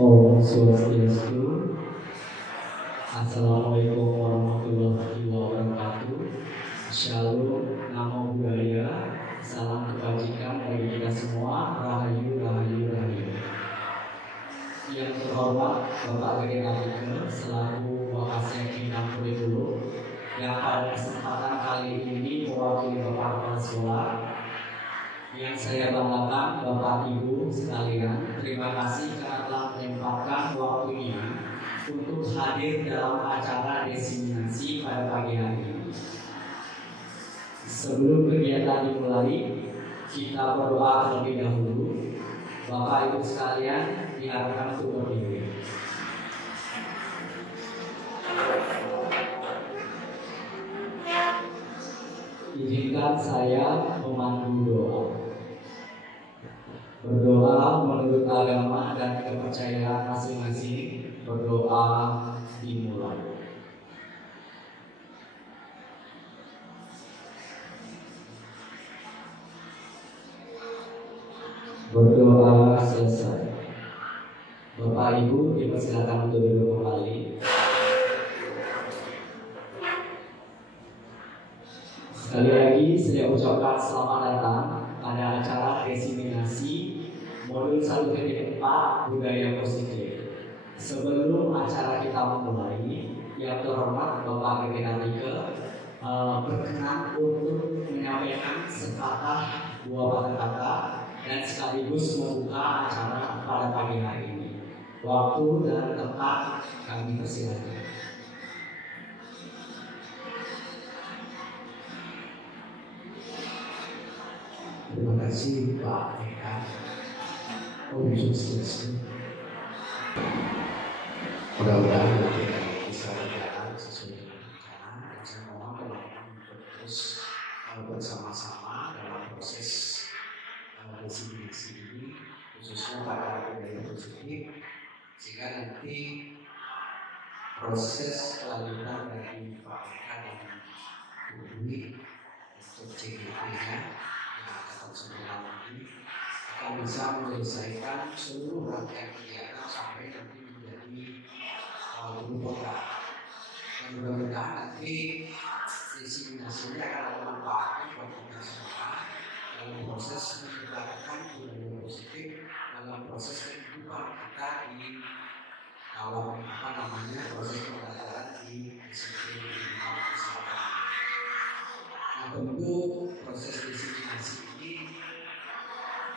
Om Swastiastu. Assalamualaikum warahmatullahi wabarakatuh. Shalom, namo buddhaya, salam kebajikan bagi kita semua. Rahayu, rahayu, rahayu. Yang terhormat Bapak Gede Radike selaku Wakasek Bidang Kurikulum yang pada kesempatan kali ini mewakili Bapak Kepala Sekolah. Yang saya banggakan Bapak Ibu sekalian, terima kasih karena telah menyempatkan waktunya untuk hadir dalam acara diseminasi pada pagi hari ini. Sebelum kegiatan dimulai, kita berdoa terlebih dahulu. Bapak Ibu sekalian diharapkan untuk berdiri. Izinkan saya memandu doa. Berdoa menurut agama dan kepercayaan masing-masing. Berdoa dimulai. Berdoa selesai. Bapak Ibu dipersilakan untuk duduk kembali. Sekali lagi saya ucapkan selamat datang pada acara diseminasi modul 1 titik 4 budaya positif. Sebelum acara kita memulai, yang terhormat Bapak Gede Radike berkenan untuk menyampaikan sepatah dua patah kata dan sekaligus membuka acara pada pagi hari ini. Waktu dan tempat kami persilakan. Terima kasih Pak Eka. Om Swastiastu. Mudah-mudahan nanti kami bisa berjalan sesuai dengan rencana dan saya mohon teman-teman untuk terus bersama-sama dalam proses diseminasi ini, khususnya pada budaya positif, sehingga nanti proses kelanjutan dari Pak Eka dan Bu Dwi untuk CGP-nya sebulan ini akan bisa menyelesaikan seluruh rangkaian kegiatan sampai nanti menjadi guru program. Dan mudah-mudahan nanti diseminasinya akan ada manfaatnya buat kita semua dalam proses menciptakan budaya positif dalam proses kehidupan kita di dalam proses pembelajaran di disiplin pendidikan kesehatan. Nah, tentu proses diseminasi ini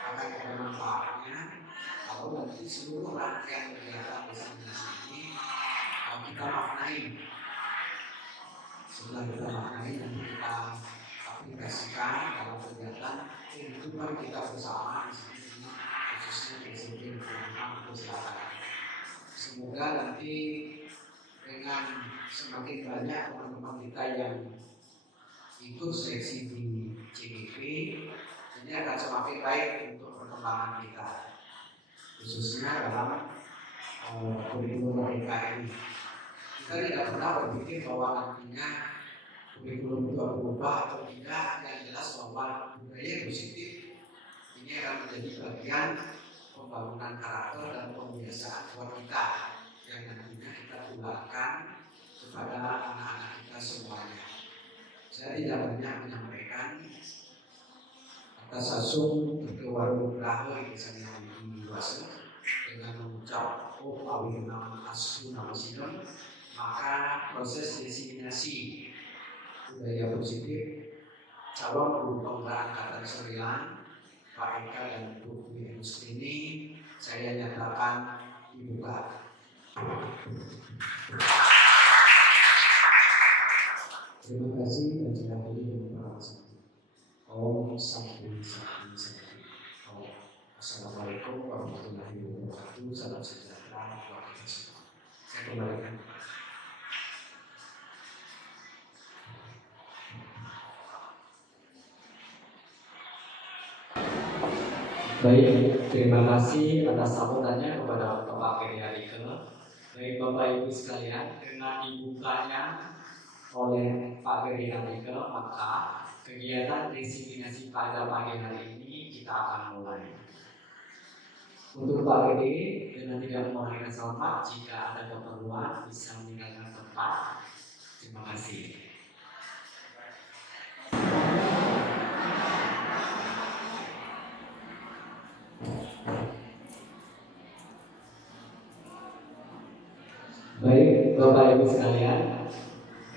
akan ada manfaatnya kalau nanti seluruh rangkaian kegiatan diseminasi ini kita maknai. Setelah kita maknai, nanti kita aplikasikan dalam kegiatan kehidupan kita bersama di sini, khususnya disiplin pendidikan kesehatan. Semoga nanti dengan semakin banyak teman-teman kita yang ikut seleksi di CGP, ini akan semakin baik untuk perkembangan kita, khususnya dalam kurikulum mereka ini. Kita tidak pernah berpikir bahwa nantinya kurikulum itu berubah atau tidak. Yang jelas bahwa budaya positif ini akan menjadi bagian pembangunan karakter dan pembiasaan buat kita yang nantinya kita tularkan kepada anak-anak kita semuanya. Saya tidak banyak menyampaikan tasasung ke warung rahe biasanya di luas dengan mengucap awil nama asu nama sinam, maka proses diseminasi budaya positif calon guru penggerak angkatan 9 Pak Eka dan Bu Industri ini saya nyatakan dibuka. Terima kasih dan saya akhiri dengan Om Santi Santi. Assalamualaikum warahmatullahi wabarakatuh. Salam sejahtera bagi kita semua. Saya kembalikan. Baik, terima kasih atas sambutannya kepada Bapak Keria Rike. Baik Bapak Ibu sekalian, dengan dibukanya oleh Pak Keria Rike, maka kegiatan diseminasi pada pagi hari ini kita akan mulai. Untuk Pak Gede, dengan tidak mengurangi rasa hormat, jika ada keperluan bisa meninggalkan tempat. Terima kasih. Baik, Bapak Ibu sekalian,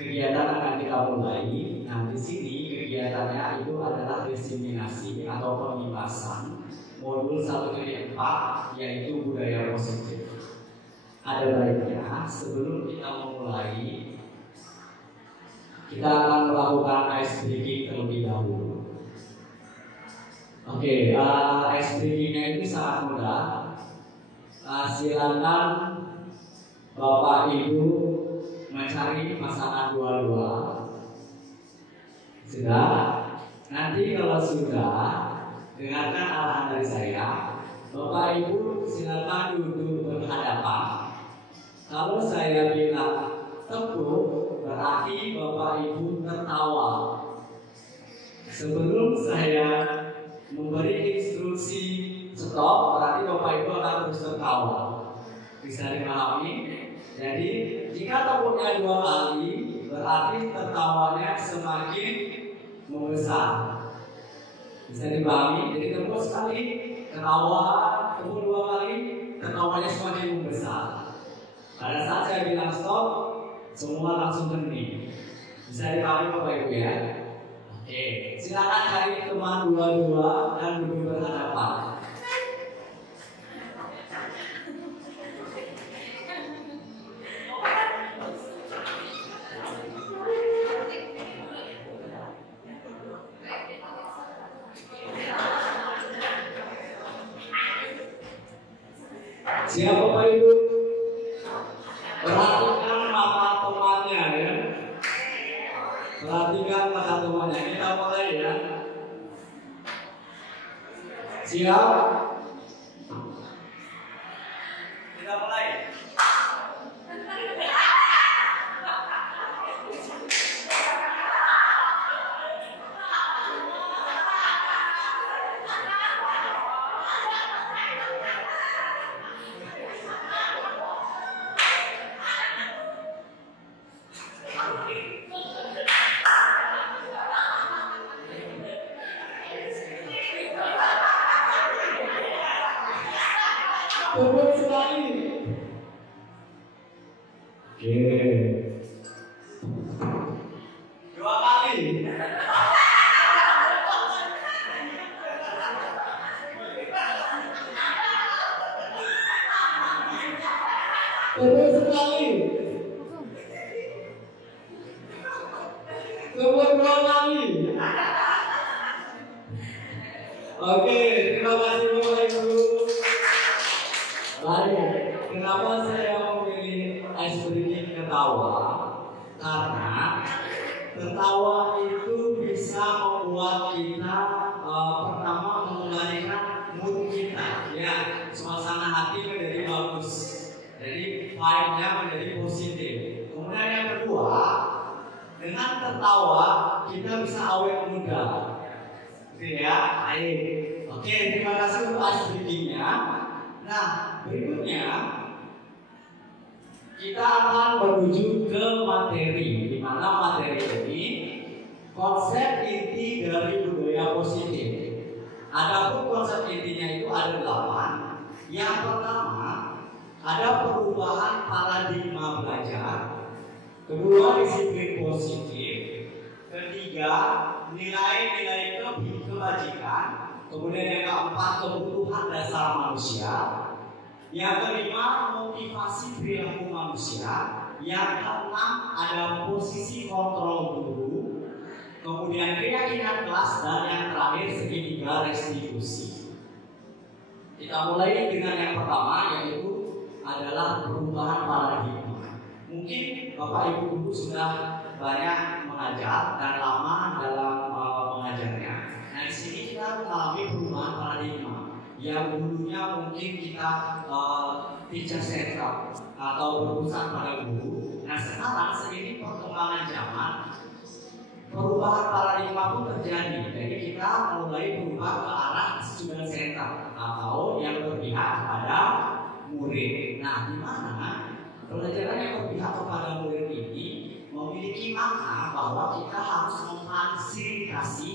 kegiatan akan kita mulai. Nah, di sini kegiatannya itu adalah diseminasi atau pembahasan modul 1-4, yaitu budaya positif. Ada baiknya sebelum kita memulai, kita akan melakukan ice breaking terlebih dahulu. Oke, ice breakingnya itu sangat mudah. Silakan Bapak Ibu mencari pasangan dua-dua. Sudah? Nanti kalau sudah, dengarkan arahan dari saya. Bapak Ibu silakan duduk berhadapan. Kalau saya bilang tepuk, berarti Bapak Ibu tertawa. Sebelum saya memberi instruksi stop, berarti Bapak Ibu akan terus tertawa. Bisa dipahami? Jadi jika tepuknya 2 kali, berarti tertawanya semakin membesar. Bisa dipahami? Jadi tepuk sekali, ketawa, tepuk 2 kali, tertawanya semakin membesar. Pada saat saya bilang stop, semua langsung hening. Bisa dipahami Bapak Ibu ya? Oke, silakan cari teman dua-dua dan duduk berhadapan. Siap Bapak Ibu? Perhatikan mata temannya ya. Perhatikan mata temannya. Kita mulai ya. Siap? Kita mulai. Tepuk sekali. Oke. 2 kali. Tepuk sekali. Tepuk 2 kali. Oke, terima kasih Bapak Ibu. Baik, kenapa saya memilih ice breaking ketawa? Karena ketawa itu bisa membuat kita pertama mengembalikan mood kita, ya, suasana hati menjadi bagus. Jadi vibe-nya menjadi positif. Kemudian yang kedua, dengan tertawa kita bisa awet muda. Oke ya, baik. Oke, terima kasih untuk ice breaking-nya. Nah, berikutnya kita akan menuju ke materi, di mana materi ini konsep inti dari budaya positif. Yang pertama, ada perubahan paradigma belajar. Kedua, disiplin positif. Ketiga, nilai-nilai kebajikan. Kemudian yang keempat, kebutuhan dasar manusia. Yang kelima, motivasi perilaku manusia. Yang keenam, ada posisi kontrol guru. Kemudian keyakinan kelas, dan yang terakhir segitiga restitusi. Kita mulai dengan yang pertama, yaitu adalah perubahan paradigma. Mungkin Bapak Ibu guru sudah banyak mengajar dan lama dalam mengajarnya. Nah, di sini kita mengalami perubahan paradigma. Yang dulunya mungkin kita teacher central atau berpusat pada guru. Nah, sekarang seiring perkembangan zaman, perubahan paradigma pun terjadi. Jadi kita mulai berubah ke arah student center atau yang berpihak kepada murid. Nah, di mana pelajaran yang berpihak kepada murid ini memiliki makna bahwa kita harus memfasilitasi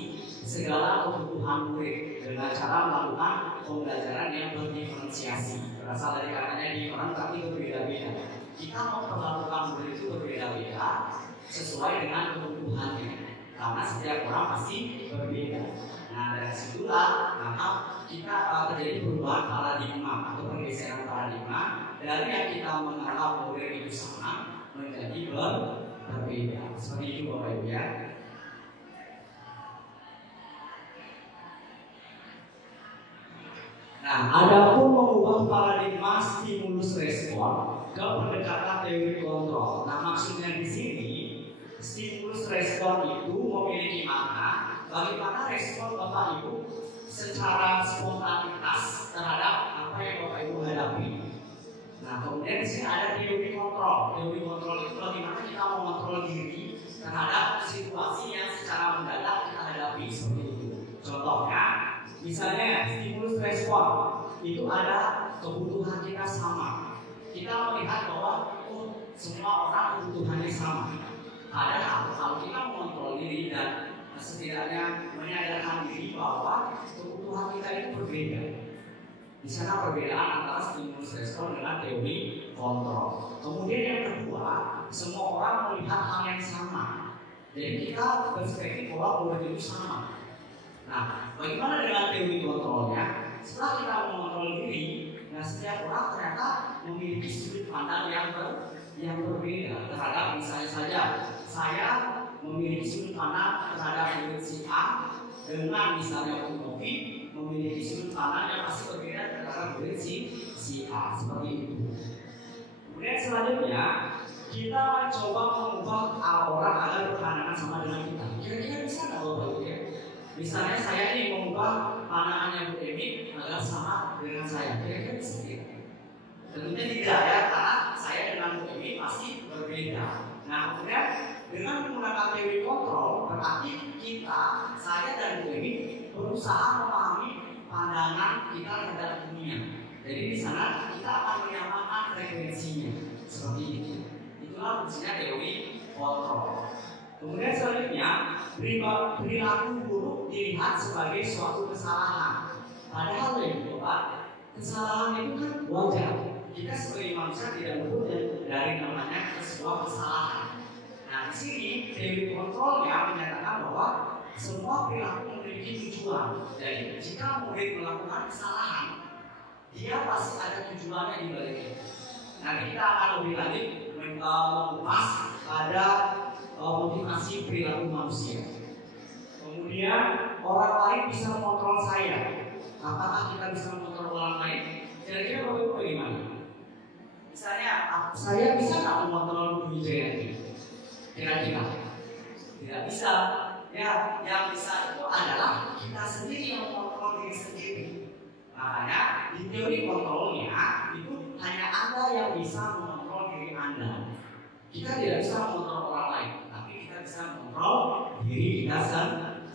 segala kebutuhan murid dengan cara melakukan pembelajaran yang berdiferensiasi. Berasal dari katanya different tapi berbeda-beda. Kita memperlakukan murid itu berbeda-beda sesuai dengan kebutuhannya. Karena setiap orang pasti berbeda. Nah, dari situlah maka kita terjadi perubahan paradigma atau pergeseran paradigma dari yang kita menganggap murid itu sama menjadi berbeda. Seperti itu Bapak Ibu ya. Nah, adapun mengubah paradigma stimulus respon ke pendekatan teori kontrol. Nah, maksudnya di sini stimulus respon itu memiliki makna bagaimana respon Bapak Ibu secara spontanitas terhadap apa yang Bapak Ibu hadapi. Nah, kemudian di sini ada teori kontrol. Teori kontrol itu bagaimana kita mengontrol diri terhadap situasi yang secara mendadak kita hadapi seperti itu. Contohnya, misalnya stimulus respon itu ada kebutuhan kita sama. Kita melihat bahwa semua orang kebutuhannya sama. Padahal kalau kita mengontrol diri dan setidaknya menyadarkan diri bahwa kebutuhan kita itu berbeda. Di sana perbedaan antara stimulus respon dengan teori kontrol. Kemudian yang kedua, semua orang melihat hal yang sama. Jadi kita berspektif bahwa murid itu sama. Nah, bagaimana dengan teori kontrolnya? Setelah kita mengontrol diri, nah setiap orang ternyata memiliki sudut pandang yang berbeda terhadap misalnya saja saya memiliki sudut pandang terhadap murid si A dengan misalnya Novi memiliki sudut pandang yang pasti berbeda terhadap murid si A seperti itu. Kemudian selanjutnya kita mencoba mengubah orang agar berpandangan sama dengan kita. Kira-kira bisa nggak Bapak Ibu ya? Misalnya saya ini mengubah pandangannya Bu Emi agar sama dengan saya. Kira-kira bisa tidak? Tentunya tidak ya, karena saya dengan Bu Emi pasti berbeda. Nah, kemudian dengan menggunakan teori kontrol berarti saya dan Bu Emi berusaha memahami pandangan kita terhadap dunia. Jadi di sana kita akan menyamakan frekuensinya seperti itu. Itulah fungsinya teori kontrol. Kemudian selanjutnya perilaku buruk dilihat sebagai suatu kesalahan. Padahal ya Bapak, kesalahan itu kan wajar. Kita sebagai manusia tidak luput dari namanya sebuah kesalahan. Nah, di sini teori kontrolnya menyatakan bahwa semua perilaku memiliki tujuan. Jadi jika murid melakukan kesalahan, dia pasti ada tujuannya di baliknya. Nanti kita akan lebih lanjut mengupas pada motivasi perilaku manusia. Kemudian orang lain bisa mengontrol saya. Apakah kita bisa mengontrol orang lain? Kira-kira Bapak Ibu bagaimana? Misalnya, saya bisa nggak mengontrol Bu Wijayanti? Kira-kira tidak bisa. Ya, yang bisa itu adalah kita sendiri yang mengontrol diri sendiri. Makanya di teori kontrolnya itu hanya Anda yang bisa mengontrol diri Anda. Kita tidak bisa mengontrol orang lain, tapi kita bisa mengontrol diri kita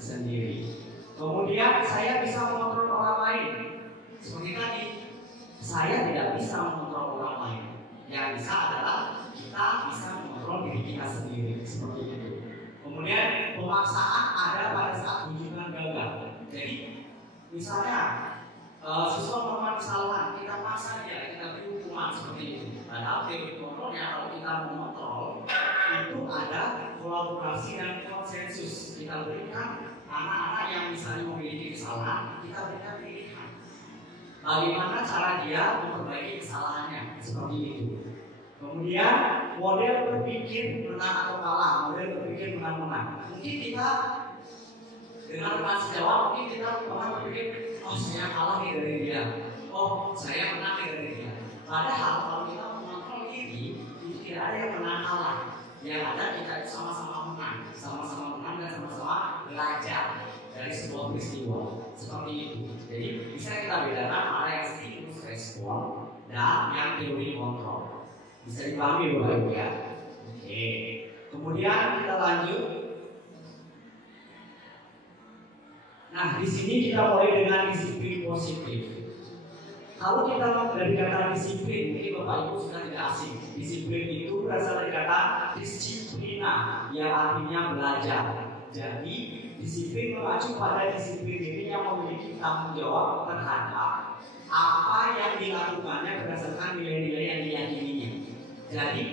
sendiri. Kemudian saya bisa mengontrol orang lain. Seperti tadi, saya tidak bisa mengontrol orang lain. Yang bisa adalah kita bisa mengontrol diri kita sendiri. Seperti itu. Kemudian pemaksaan ada pada saat kunjungan gagal. Jadi misalnya sesuatu melakukan kesalahan, kita paksa dia, kita beri hukuman seperti itu. Padahal teori kontrolnya kalau kita mengontrol itu ada kolaborasi dan konsensus. Kita berikan anak-anak yang misalnya memiliki kesalahan, kita berikan pilihan. Bagaimana cara dia memperbaiki kesalahannya, seperti itu. Kemudian model berpikir menang atau kalah, model berpikir menang-menang. Mungkin kita dengan teman sejawat, mungkin kita pernah berpikir, oh saya kalah nih dari dia, oh saya menang nih dari dia. Padahal kalau kita mengontrol diri, itu tidak ada yang menang kalah. Yang ada kita itu sama-sama menang dan sama-sama belajar dari sebuah peristiwa seperti itu. Jadi bisa kita bedakan mana yang stimulus respon dan yang teori kontrol. Bisa dipahami Bapak Ibu ya. Oke. Kemudian kita lanjut. Nah, di sini kita mulai dengan disiplin positif. Kalau kita dari kata disiplin, mungkin Bapak Ibu sudah tidak asing. Disiplin itu berasal dari kata disiplina, yang artinya belajar. Jadi, disiplin mengacu pada disiplin diri yang memiliki tanggung jawab terhadap apa yang dilakukannya berdasarkan nilai-nilai yang diyakininya. Jadi,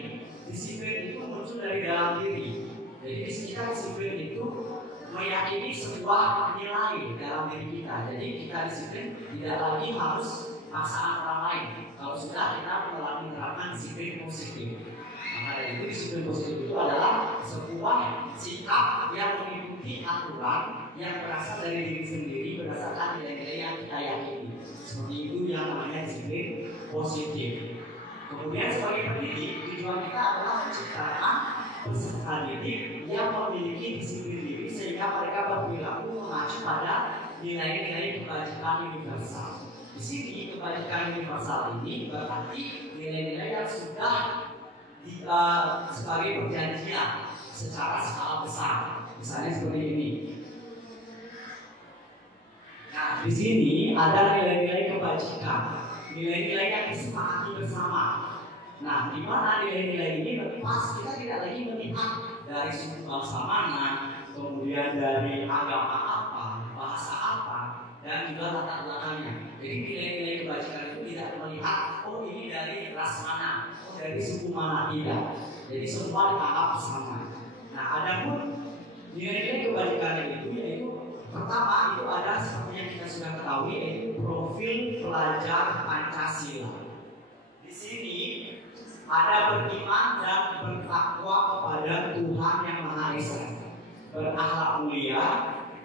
disiplin itu muncul dari dalam diri. Jadi, kita disiplin itu meyakini sebuah nilai dalam diri kita. Jadi kita disiplin tidak lagi harus paksaan orang lain. Kalau sudah kita menerapkan disiplin positif. Maka dari itu disiplin positif itu adalah sebuah sikap yang mengikuti aturan yang berasal dari diri sendiri berdasarkan nilai-nilai yang kita yakini. Seperti itu yang namanya disiplin positif. Kemudian sebagai pendidik, tujuan kita adalah menciptakan peserta didik yang memiliki disiplin diri sehingga mereka berperilaku mengacu pada nilai-nilai kebajikan universal. Di sini kebajikan universal ini berarti nilai-nilai yang sudah sebagai perjanjian secara skala besar. Misalnya seperti ini. Nah, di sini ada nilai-nilai kebajikan, nilai-nilai yang disepakati bersama. Nah, di mana nilai-nilai ini pas kita tidak lagi melihat dari suku bangsa mana, kemudian dari agama apa, bahasa apa, dan juga latar belakangnya. Jadi nilai-nilai kebajikan itu tidak melihat, oh ini dari ras mana, oh dari suku mana, tidak. Jadi semua dianggap sama. Nah, adapun nilai-nilai kebajikan itu yaitu pertama itu ada seperti yang kita sudah ketahui yaitu profil pelajar Pancasila. Di sini ada beriman dan bertakwa kepada Tuhan yang Maha Esa, berakhlak mulia,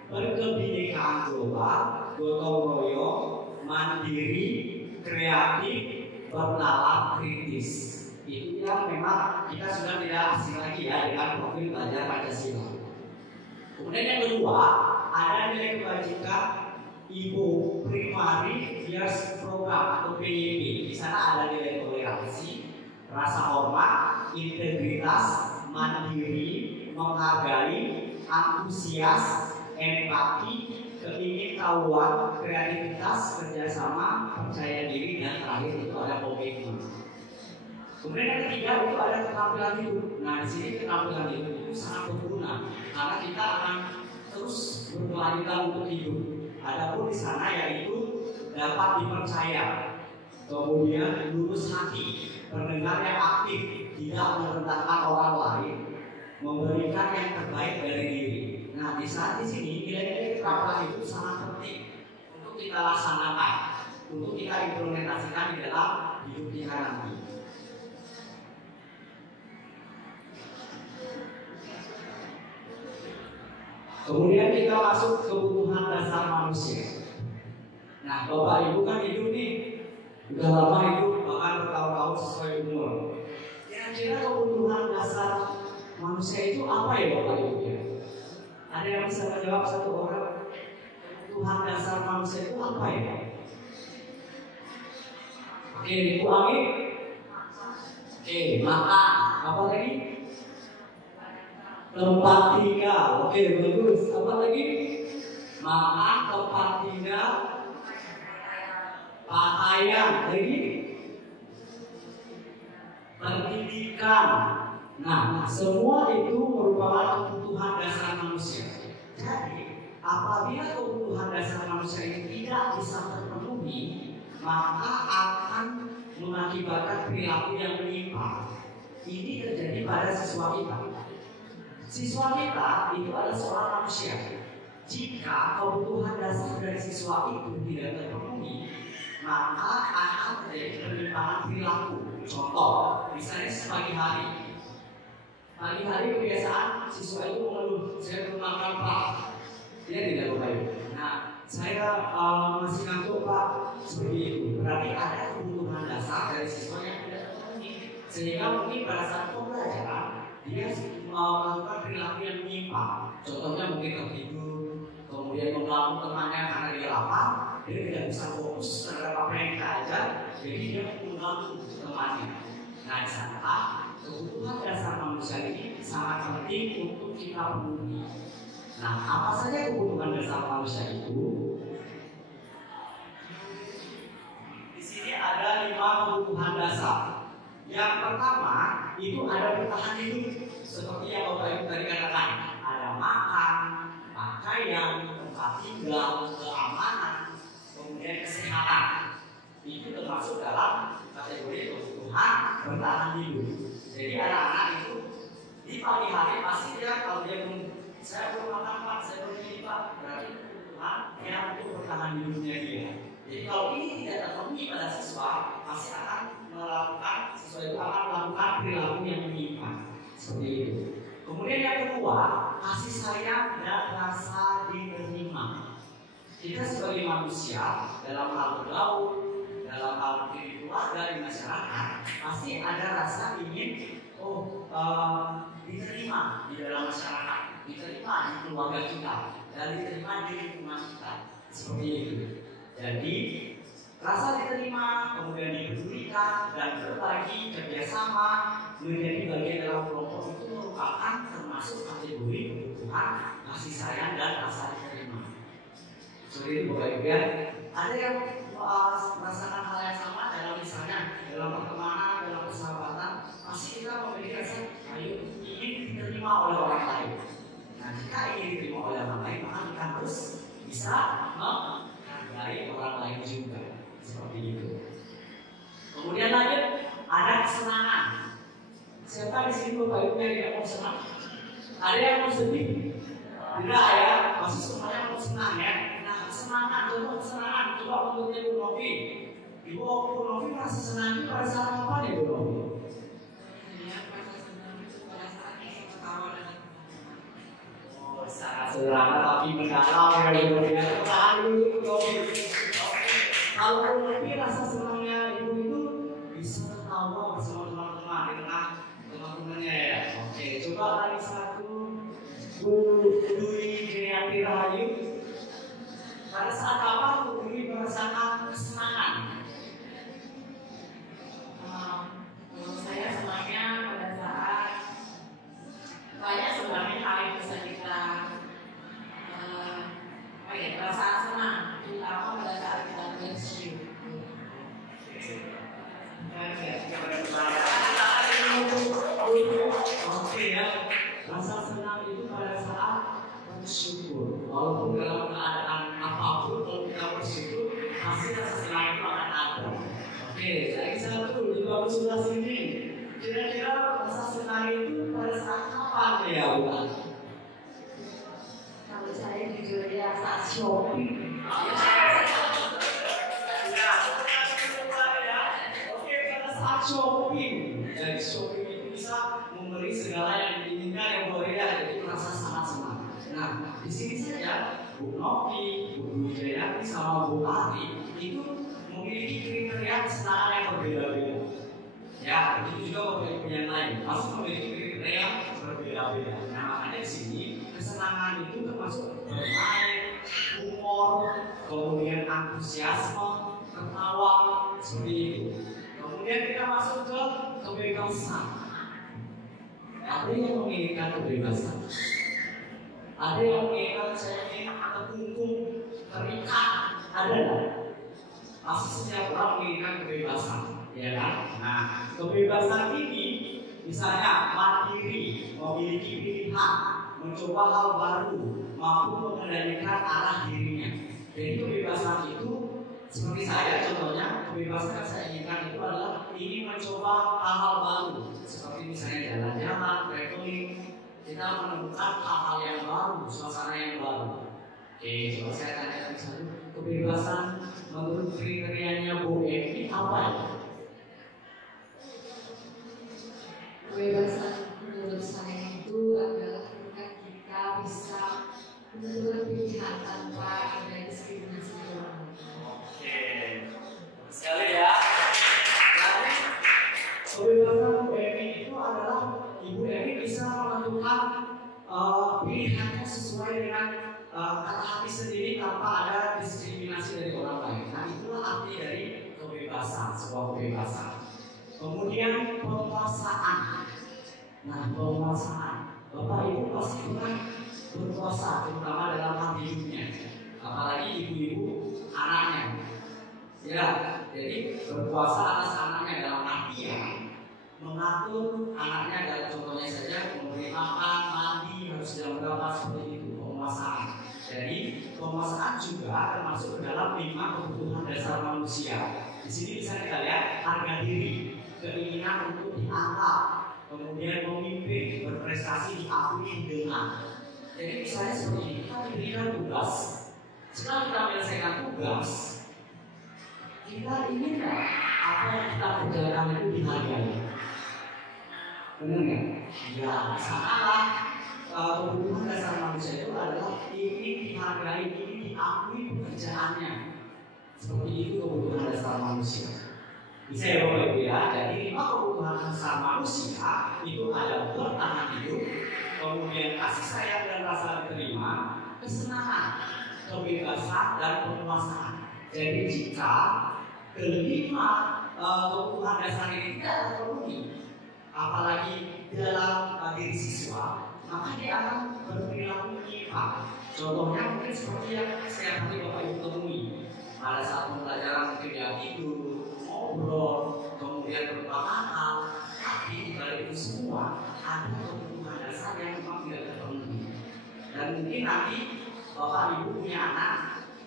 berkebinekaan global, gotong royong, mandiri, kreatif, bernalar kritis. Itu yang memang kita sudah tidak asing lagi ya dengan profil pelajar Pancasila. Kemudian yang kedua, ada nilai kebajikan Ibu Primary Years Program atau PYP. Di sana ada nilai toleransi, rasa hormat, integritas, mandiri, menghargai, antusias, empati, keingintahuan, kreativitas, kerjasama, percaya diri, dan terakhir itu ada komitmen. Kemudian yang ketiga itu ada keterampilan hidup. Nah, di sini keterampilan hidup itu sangat berguna karena kita akan terus berkelanjutan untuk hidup. Adapun di sana yaitu dapat dipercaya, kemudian lurus hati, pendengar yang aktif, tidak merendahkan orang lain, memberikan yang terbaik dari diri. Nah, di saat di sini nilai-nilai keterampilan itu sangat penting untuk kita laksanakan, untuk kita implementasikan di dalam hidup kita nanti. Kemudian kita masuk kebutuhan dasar manusia. Nah, Bapak Ibu kan hidup nih, udah lama hidup, bahkan bertahun-tahun sesuai umur. Kira-kira kebutuhan dasar manusia itu apa ya Bapak Ibu ya? Ada yang bisa menjawab satu orang? Kebutuhan dasar manusia itu apa ya? Oke, Ibu Ami. Oke, makan. Apa lagi? Tempat tinggal. Oke, bagus. Apa lagi? Makan, tempat tinggal, pakaian. Lagi? Pendidikan. Nah, semua itu merupakan kebutuhan dasar manusia. Jadi, apabila kebutuhan dasar manusia ini tidak bisa terpenuhi, maka akan mengakibatkan perilaku yang menyimpang. Ini terjadi pada siswa kita. Siswa kita itu adalah seorang manusia. Jika kebutuhan dasar dari siswa itu tidak terpenuhi, maka akan terjadi penyimpangan perilaku. Contoh, misalnya pagi hari. Pagi hari kebiasaan siswa itu mengeluh, saya belum makan Pak. Dia tidak lupa itu. Nah, saya masih ngantuk Pak. Seperti itu. Berarti ada kebutuhan dasar dari siswa yang tidak terpenuhi. Sehingga mungkin pada saat pembelajaran dia melakukan perilaku yang menyimpang. Contohnya mungkin tertidur, kemudian mengganggu temannya karena dia lapar, dia tidak bisa fokus terhadap apa yang kita ajar, jadi dia mengganggu temannya. Nah, di sana kebutuhan dasar manusia ini sangat penting untuk kita penuhi. Nah, apa saja kebutuhan dasar manusia itu? Di sini ada 5 kebutuhan dasar. Yang pertama itu ada bertahan hidup, seperti yang Bapak Ibu tadi katakan, ada makan, pakaian, tempat tinggal, keamanan, kemudian kesehatan. Itu termasuk dalam kategori kebutuhan bertahan hidup. Jadi anak-anak itu di pagi hari pasti dia kalau dia saya belum makan Pak, saya belum ini Pak, berarti kebutuhan yang untuk bertahan hidupnya dia. Jadi kalau ini tidak terpenuhi pada siswa, pasti akan siswa itu akan melakukan perilaku yang menyimpang seperti itu. Kemudian yang kedua, kasih sayang dan rasa diterima. Kita sebagai manusia dalam hal bergaul, dalam hal hidup keluarga di masyarakat, pasti ada rasa ingin diterima di dalam masyarakat, diterima di keluarga kita, dan diterima di lingkungan kita seperti itu. Jadi rasa diterima, kemudian dipedulikan dan berbagi, kerjasama, menjadi bagian dalam kelompok itu merupakan termasuk kategori kebutuhan kasih sayang dan rasa diterima. Seperti itu Bapak Ibu ya. Ada yang merasakan hal yang sama dalam misalnya dalam pertemanan, dalam persahabatan, pasti kita memiliki rasa ingin diterima oleh orang lain. Nah, jika ingin diterima oleh orang lain, maka kita harus bisa menghargai orang lain juga. Seperti itu. Kemudian lanjut, ada kesenangan. Siapa di sini Bapak Ibu yang tidak mau senang? Ada yang mau sedih? Tidak ya, pasti semuanya mau senang ya. Nah, kesenangan, contoh kesenangan. Coba menurutnya Bu Novi. Ibu Novi merasa senang itu pada saat apa nih Bu Novi? Sangat sederhana tapi mendalam ya Bu Novi. Tahan dulu Bu Novi. Kalau lebih rasa senangnya ibu itu bisa ketawa bersama teman-teman di tengah teman-temannya ya. Oke, coba lagi satu, Bu Dwi Jayati Rahayu. Pada saat apa Bu Dwi merasakan kesenangan? Menurut saya senangnya pada saat banyak sebenarnya hal yang bisa kita perasaan senang, terutama pada saat kita bersyukur. Oke ya, rasa senang itu pada saat bersyukur. Walaupun dalam keadaan apapun, kalau kita bersyukur, pasti rasa senang itu akan ada. Oke, lagi satu di bawah sebelah sini. Kira-kira rasa senang itu pada saat kapan ya, Bu? Kalau saya jujur ya saat shopping. Oke, pada saat shopping. Jadi shopping itu bisa memberi segala yang diinginkan yang berbeda, jadi merasa sangat senang. Nah, di sini saja Bu Novi, Bu Jayati sama Bu Ati itu memiliki kriteria kesenangan yang berbeda-beda. Ya, begitu juga Bapak Ibu yang lain masih memiliki kriteria yang berbeda-beda. Nah, makanya di sini kesenangan itu termasuk bermain, humor, kemudian antusiasme, ketawa, seperti itu. Kemudian kita masuk ke kebebasan. Ada yang menginginkan kebebasan. Ada yang menginginkan saya ingin terkungkung, terikat. Ada nggak? Pasti setiap orang menginginkan kebebasan, ya kan? Nah, kebebasan ini misalnya mandiri, memiliki pilihan, mencoba hal baru, mampu mengendalikan arah dirinya. Jadi kebebasan itu seperti saya contohnya menemukan hal-hal yang baru, suasana yang baru. Oke, coba saya tanyakan satu, kebebasan menurut kriterianya Bu Emi apa ya? Kebebasan menurut saya itu adalah ketika kita bisa menentukan pilihan tanpa ada diskriminasi orang. Oke, sekali ya. Jadi kebebasan Bu Emi itu adalah Ibu Emi bisa menentukan pilihannya sesuai dengan kata hati sendiri tanpa ada diskriminasi dari orang lain. Nah, itulah arti dari kebebasan, sebuah kebebasan. Kemudian penguasaan. Nah, penguasaan, Bapak Ibu pasti pernah berkuasa, terutama dalam hal hidupnya, apalagi ibu-ibu anaknya. Ya, jadi berkuasa atas anaknya dalam artian mengatur anaknya, dalam contohnya saja memberi makan, mandi, harus jam berapa, seperti itu, penguasaan. Jadi penguasaan juga termasuk ke dalam 5 kebutuhan dasar manusia. Di sini bisa kita lihat harga diri, keinginan untuk dianggap, kemudian memimpin, berprestasi, diakui, dengan. Jadi misalnya seperti ini, kita diberikan tugas. Setelah kita menyelesaikan tugas, kita ingin nggak apa yang kita kerjakan itu dihargai? Benar nggak? Ya, sanalah kebutuhan dasar manusia itu adalah ingin dihargai, ingin diakui pekerjaannya. Seperti itu kebutuhan dasar manusia. Bisa ya Bapak Ibu ya. Jadi 5 kebutuhan dasar manusia itu ada bertahan hidup, kemudian kasih sayang dan rasa diterima, kesenangan, kebebasan dan penguasaan. Jadi jika kelima kebutuhan dasar ini tidak terpenuhi, apalagi dalam diri siswa, maka dia akan berperilaku menyimpang. Contohnya mungkin seperti yang setiap hari Bapak Ibu temui. Pada saat pembelajaran mungkin dia tidur, ngobrol, kemudian berbuat nakal, tapi di balik itu semua ada kebutuhan dasar yang memang tidak terpenuhi. Dan mungkin nanti Bapak Ibu punya anak,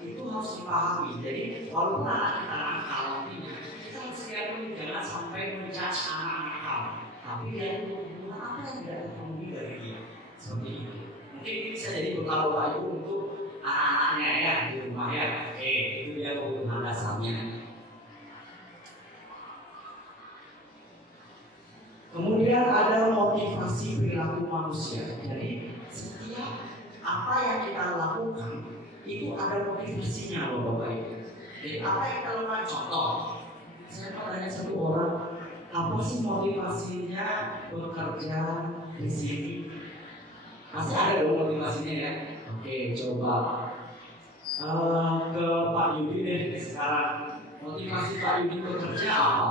itu harus dipahami. Jadi walaupun anak kita nakal, nantinya kita harus siapkan jangan sampai menjudge anak nakal, tapi dia kebutuhan apa yang tidak terpenuhi dari dia. Seperti itu. Mungkin ini bisa jadi bekal Bapak Ibu untuk anak-anaknya ya di rumah ya. Itu dia kebutuhan dasarnya. Kemudian ada motivasi perilaku manusia. Jadi setiap apa yang kita lakukan itu ada motivasinya loh Bapak Ibu. Jadi apa yang kita lakukan, contoh, saya tanya satu orang, apa sih motivasinya bekerja di sini? Pasti ada dong motivasinya ya. Oke, coba ke Pak Yudi deh sekarang. Motivasi Pak Yudi bekerja apa?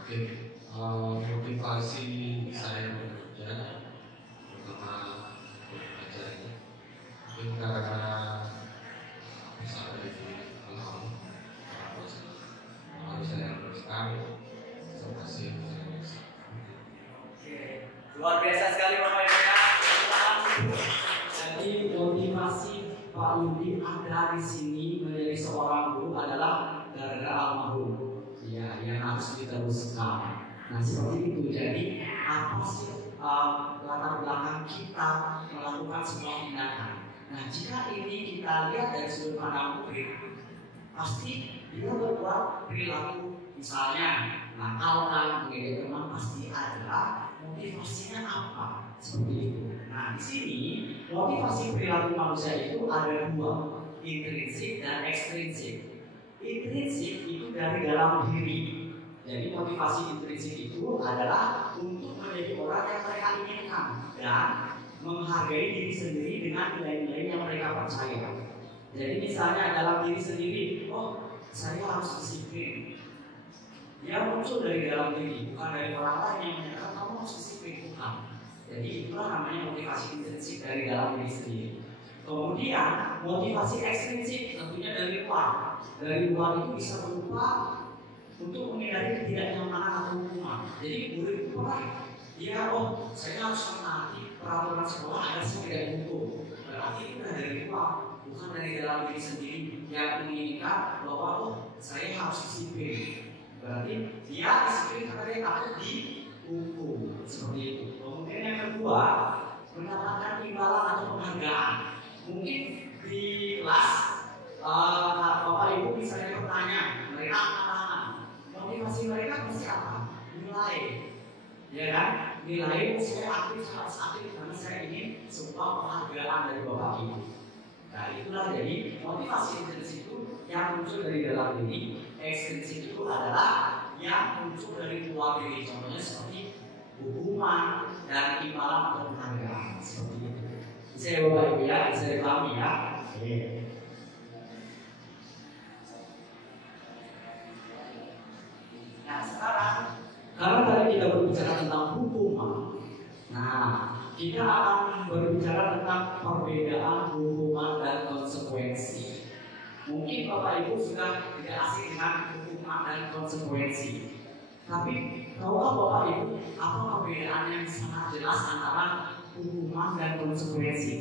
Oke, motivasi saya bekerja pertama bekerja ini mungkin karena bisa dari alam, kalau saya teruskan sama sih. Luar biasa sekali Bapak Ibu ya. Jadi motivasi Pak Yudi ada di sini menjadi seorang guru adalah gara-gara almarhum. Ya, yang harus diteruskan. Nah seperti itu. Jadi apa sih latar belakang kita melakukan sebuah tindakan? Nah jika ini kita lihat dari sudut pandang murid, pasti dia berbuat perilaku misalnya nakalkan, mengejek teman, pasti ada motivasinya apa? Seperti itu. Nah di sini motivasi perilaku manusia itu ada 2, intrinsik dan ekstrinsik. Intrinsik itu dari dalam diri. Jadi motivasi intrinsik itu adalah untuk menjadi orang yang mereka inginkan dan menghargai diri sendiri dengan nilai-nilai yang mereka percaya. Jadi misalnya dalam diri sendiri, oh saya harus disiplin. Dia muncul dari dalam diri, bukan dari orang lain yang menyatakan kamu harus disiplin, bukan. Jadi itulah namanya motivasi intrinsik dari dalam diri sendiri. Kemudian motivasi ekstrinsik tentunya dari luar. Dari luar itu bisa berupa untuk menghindari ketidaknyamanan atau hukuman. Jadi murid itu dia saya harus menaati peraturan sekolah agar saya tidak dihukum. Berarti itu dari luar, bukan dari dalam diri sendiri yang menginginkan bahwa saya harus disiplin. Berarti dia disiplin karena dia takut hukum seperti itu. Kemudian yang kedua, mendapatkan imbalan atau penghargaan. Mungkin di kelas Bapak Ibu misalnya bertanya, mereka anak-anak, motivasi mereka pasti apa? Nilai, ya kan? Nilai saya aktif, harus aktif karena saya ingin sebuah penghargaan dari Bapak Ibu. Nah itulah jadi motivasi intrinsik itu yang muncul dari dalam diri. Ekstrinsik itu adalah yang muncul dari luar diri. Contohnya seperti hukuman dan imbalan atau penghargaan seperti itu. Bisa ya Bapak Ibu ya, bisa dipahami ya. Oke. Nah sekarang karena tadi kita berbicara tentang hukuman, nah kita akan berbicara tentang perbedaan hukuman dan konsekuensi. Mungkin Bapak Ibu sudah tidak asing dengan hukuman dan konsekuensi. Tapi tahukah Bapak Ibu apa perbedaan yang sangat jelas antara hukuman dan konsekuensi?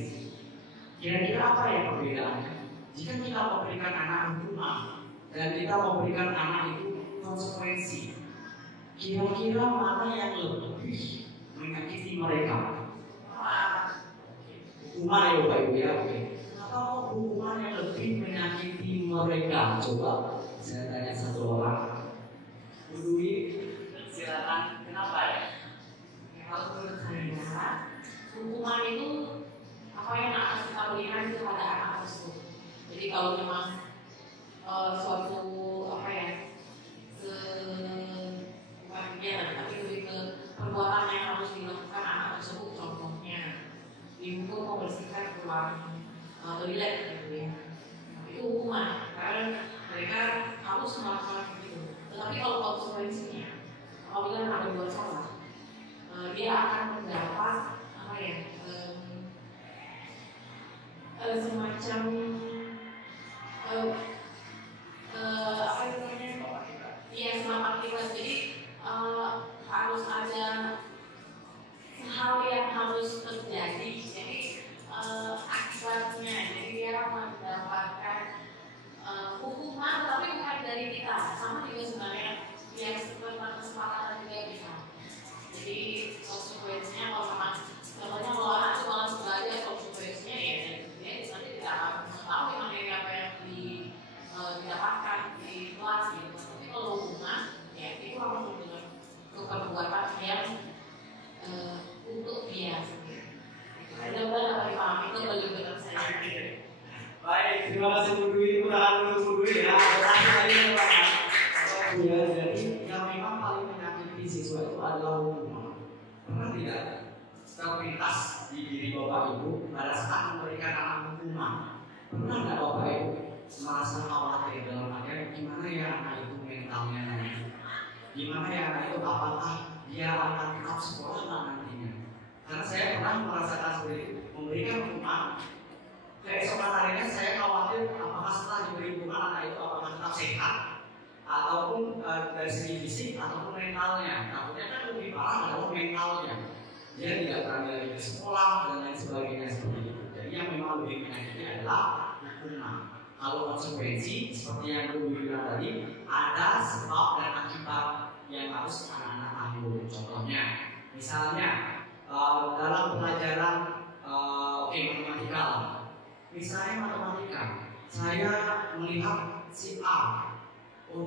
Kira-kira apa ya perbedaannya? Jika kita memberikan anak hukuman dan kita memberikan anak itu konsekuensi, kira-kira mana yang lebih menyakiti mereka? Hukuman ya Bapak Ibu ya. Atau hukuman yang lebih menyakiti mereka? Coba saya tanya satu orang. Bu Dwi, silakan. Kenapa ya? Kalau menurut saya, hukuman itu apa yang akan kita berikan itu pada anak tersebut. Jadi kalau memang suatu apa ya, bukan kegiatan tapi lebih ke perbuatan yang harus dilakukan anak tersebut, contohnya dihukum membersihkan ruang toilet gitu ya, itu hukuman karena mereka harus melakukan itu. Tetapi kalau konsekuensinya, apabila ada buat salah, dia akan mendapat apa ya, semacam apa namanya, ya semacam akibat. Jadi harus ada hal yang harus terjadi. Jadi akibatnya, jadi dia mendapatkan hukuman, tapi bukan dari kita. Sama juga sebenarnya yang kesepakatan juga bisa. Jadi konsekuensinya kalau memang contohnya kalau anak itu malas belajar, konsekuensinya ya dia nanti tidak akan mengetahui materi apa yang didapatkan di kelas gitu. Tapi kalau hukuman ya itu harus dengan perbuatan yang untuk dia sendiri. Mudah-mudahan dapat dipahami itu bagaimana saya. Baik, terima kasih Bu Dwi. Tangan dulu Bu Dwi ya. Ya, jadi yang memang paling menyakiti siswa itu adalah hukuman. Pernah tidak terlintas di diri Bapak Ibu pada saat memberikan anak hukuman? Pernah nggak Bapak Ibu merasa khawatir dalam artian gimana ya anak itu mentalnya nanti? Gimana ya anak itu, apakah dia akan tetap sekolah nantinya? Karena saya pernah merasakan seperti itu, memberikan hukuman. Keesokan harinya saya khawatir apakah setelah diberi hukuman anak itu apakah tetap sehat, ataupun dari segi fisik ataupun mentalnya. Takutnya kan lebih parah adalah mentalnya. Dia tidak berani lagi ke sekolah dan lain sebagainya seperti itu. Jadi yang memang lebih menyakiti adalah hukuman. Kalau konsekuensi seperti yang dulu bilang tadi, ada sebab dan akibat yang harus anak-anak tanggung. Contohnya, misalnya dalam pelajaran matematika. Misalnya matematika, saya melihat si A,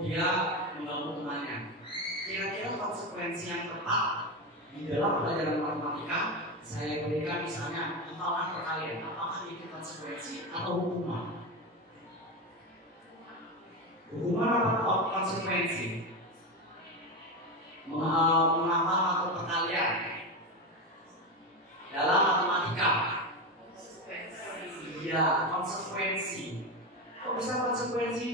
dia mengganggu temannya. Kira-kira konsekuensi yang tepat di dalam pelajaran matematika saya berikan misalnya 4 perkalian, apakah itu konsekuensi atau hukuman? Hukuman atau konsekuensi? Menghafal atau perkalian dalam matematika? Ya, konsekuensi. Kok bisa konsekuensi?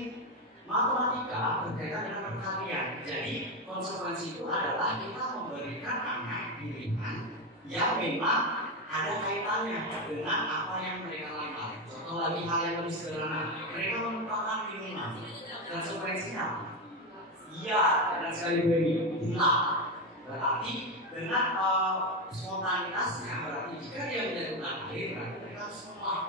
Matematika berkaitan dengan perkalian. Jadi konsekuensi itu adalah kita memberikan anak pilihan yang memang ada kaitannya dengan apa yang mereka lakukan. Contoh lagi hal yang lebih sederhana, mereka menumpahkan minuman. Konsekuensinya, iya, dan sekali lagi hilang. Berarti dengan spontanitasnya, berarti jika dia menjatuhkan air, berarti mereka harus menolak.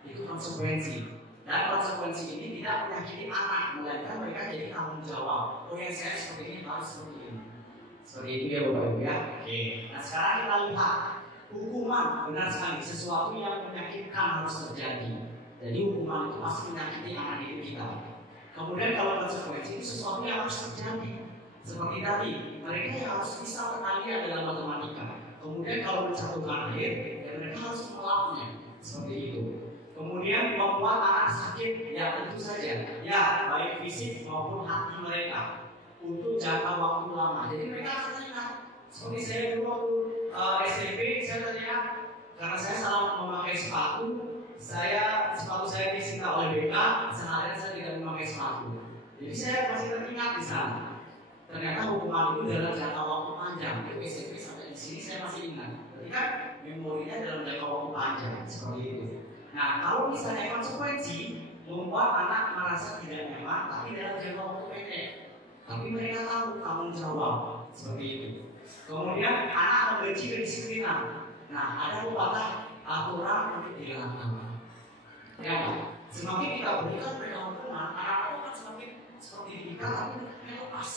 Itu konsekuensi. Dan konsekuensi ini tidak menyakiti anak, melainkan mereka jadi tanggung jawab. Oh ya, saya seperti ini harus seperti ini. Seperti itu ya Bapak Ibu ya. Oke. Nah sekarang kita lihat hukuman, benar sekali sesuatu yang menyakitkan harus terjadi. Jadi hukuman itu pasti menyakiti anak didik kita. Kemudian kalau konsekuensi itu sesuatu yang harus terjadi. Seperti tadi, mereka yang harus bisa peralihan dalam matematika. Kemudian kalau mencatatkan akhir, ya mereka harus melakukannya. Seperti itu. Kemudian membuat anak sakit, ya tentu saja, ya baik fisik maupun hati mereka untuk jangka waktu lama. Jadi mereka akan teringat. Seperti saya dulu waktu SMP, saya teringat karena saya salah memakai sepatu, sepatu saya disita oleh BK, seharian saya tidak memakai sepatu. Jadi saya masih teringat di sana. Ternyata hukuman itu dalam jangka waktu panjang. Itu SMP sampai di sini saya masih ingat. Jadi kan memorinya dalam jangka waktu panjang seperti itu. Nah, kalau misalnya konsekuensi membuat anak merasa tidak nyaman, tapi dalam jangka waktu pendek, tapi mereka tahu tanggung jawab seperti itu. Kemudian anak membenci kedisiplinan. Nah, ada pepatah aturan untuk dilakukan. Ya, semakin kita berikan mereka hukuman, anak-anak akan semakin seperti didikan, tapi mereka lepas.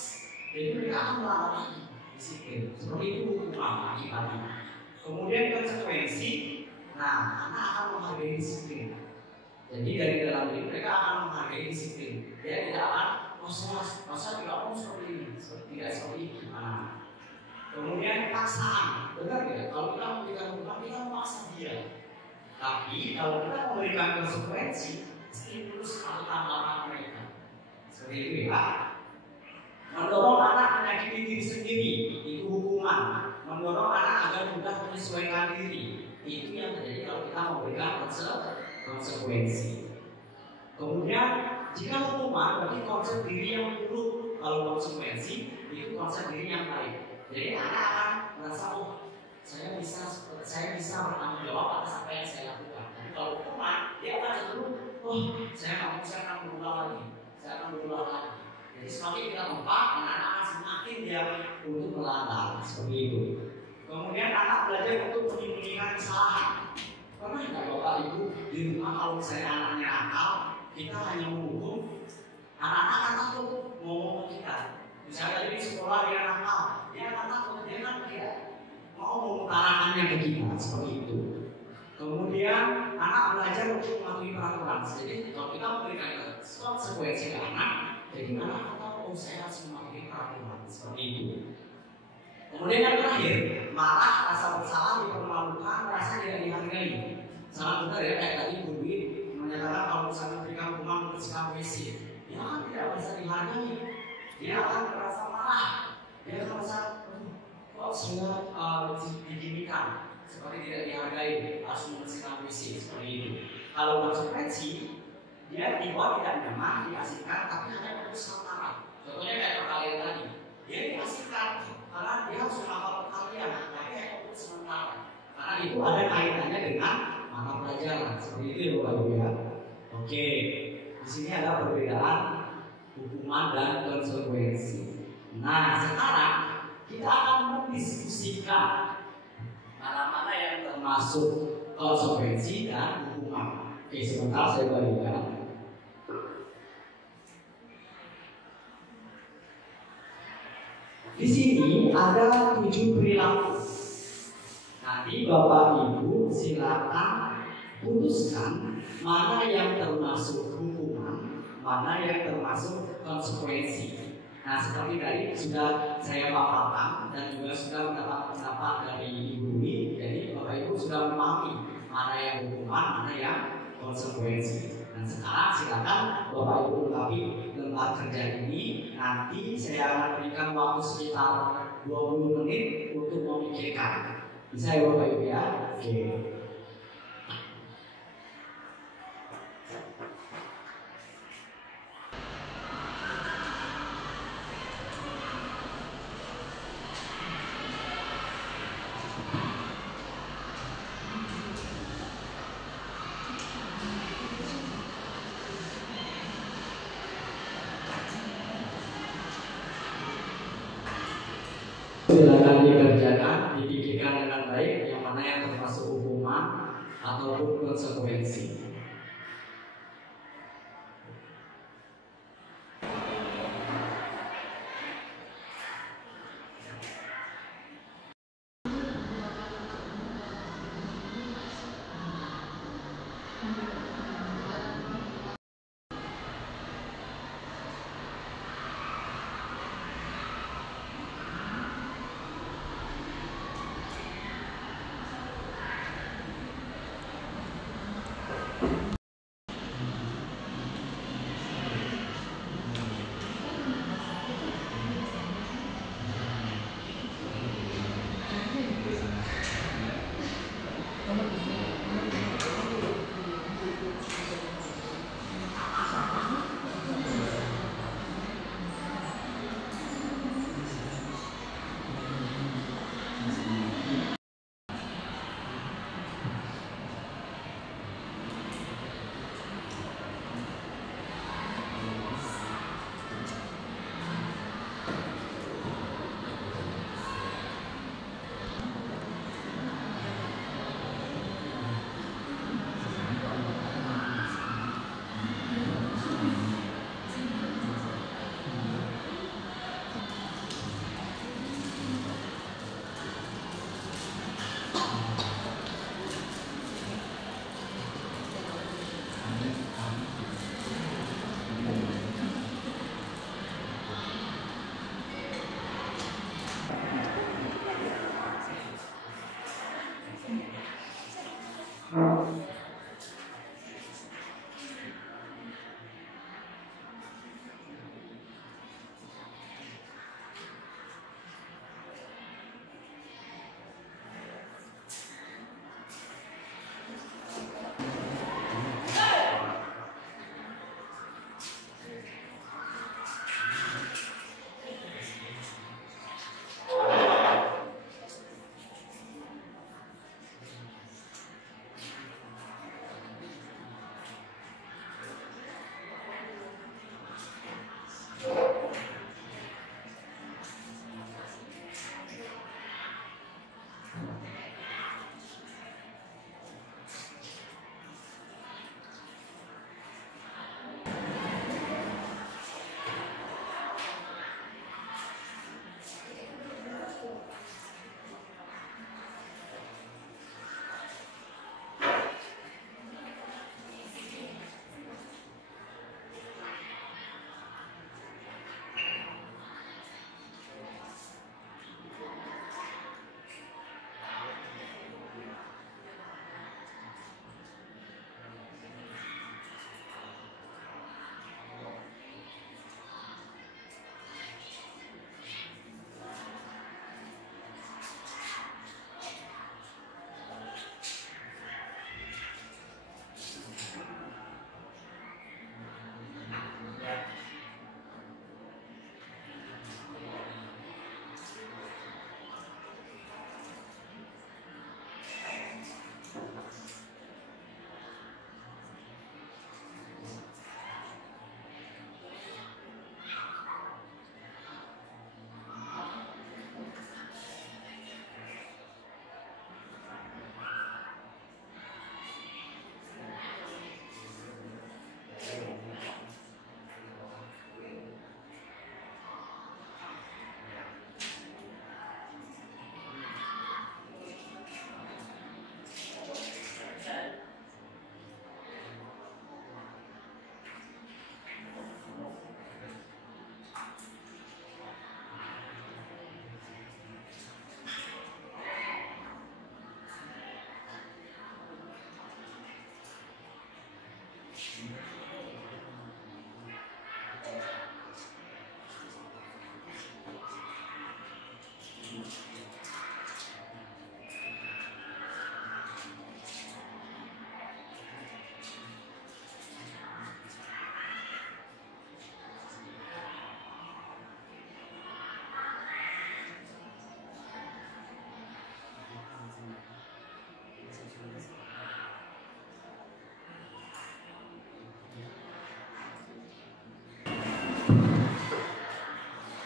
Jadi mereka akan melawan lagi disiplin. Seperti itu hukuman akibatnya. Kemudian konsekuensi. Nah, anak akan menghargai disiplin. Jadi dari dalam diri mereka akan menghargai disiplin. Dia tidak akan masa tidak mau seperti ini, tidak seperti itu. Nah, kemudian paksaan, benar tidak? Kalau kita memberikan hukuman, kita memaksa dia. Tapi kalau kita memberikan konsekuensi, stimulus atau tambahan mereka. Seperti itu ya. Mendorong anak menyakiti diri sendiri, itu hukuman. Mendorong anak agar mudah menyesuaikan diri. Itu yang terjadi kalau kita memberikan konsekuensi. Kemudian jika hukuman berarti konsep diri yang buruk, kalau konsekuensi itu konsep diri yang baik. Jadi anak akan merasa saya bisa bertanggung jawab atas apa yang saya lakukan. Tapi kalau hukuman dia akan cenderung saya akan berulang lagi, Jadi semakin kita tempat, anak-anak akan semakin dia untuk melanggar seperti itu. Kemudian anak belajar untuk menyembunyikan kesalahan. Pernah nggak Bapak Ibu di rumah kalau misalnya anaknya nakal, kita hanya menghukum, anak-anak akan takut ngomong ke kita. Misalnya tadi di sekolah dia nakal, dia akan takut, dia kan tidak mau mengutarakannya ke kita seperti itu. Kemudian anak belajar untuk mematuhi peraturan. Jadi kalau kita memberikan konsekuensi ke anak, jadi anak akan tahu saya harus mematuhi peraturan seperti itu. Kemudian yang terakhir, marah, rasa bersalah, dipermalukan, merasa tidak dihargai. Sangat benar ya, kayak tadi Bu Dwi menyatakan kalau misalnya memberikan hukuman membersihkan WC, dia akan tidak merasa dihargai. Dia akan merasa marah. Dia akan merasa, kok saya diginikan, seperti tidak dihargai, harus membersihkan WC seperti itu. Kalau konsekuensi, dia dibuat tidak nyaman, diasingkan, tapi hanya untuk sementara. Contohnya kayak perkalian tadi, dia diasingkan karena dia harus menghafal perkalian, tapi hanya untuk sementara. Karena itu ada kaitannya dengan mata pelajaran. Seperti itu ya Bapak Ibu ya. Oke, di sini ada perbedaan hukuman dan konsekuensi. Nah, sekarang kita akan mendiskusikan mana-mana yang termasuk konsekuensi dan hukuman. Oke, sebentar saya bagikan. Di sini ada 7 perilaku. Nanti Bapak Ibu silakan putuskan mana yang termasuk hukuman, mana yang termasuk konsekuensi. Nah, seperti tadi sudah saya paparkan dan juga sudah mendapat pendapat dari Ibu Dwi. Jadi Bapak Ibu sudah memahami mana yang hukuman, mana yang konsekuensi. Dan sekarang silakan Bapak Ibu lengkapi lembar kerja ini. Nanti saya akan berikan waktu sekitar 20 menit untuk memikirkan. Bisa ya Bapak Ibu ya? Oke. Silakan dikerjakan, dipikirkan dengan baik yang mana yang termasuk hukuman ataupun konsekuensi.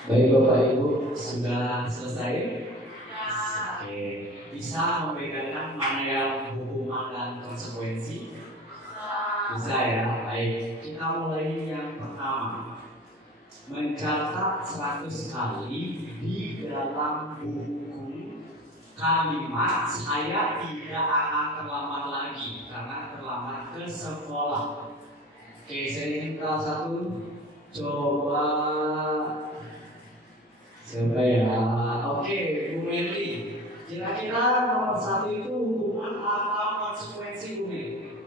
Baik Bapak Ibu, sudah selesai? Oke, bisa membedakan mana yang hukuman dan konsekuensi? Bisa ya, baik. Kita mulai yang pertama. Mencatat 100 kali di dalam buku kalimat saya tidak akan terlambat lagi karena terlambat ke sekolah. Oke, saya minta satu. Coba siapa ya? Oke, Bu Meli. Kira-kira nomor 1 itu hukuman atau konsekuensi, Bu Meli?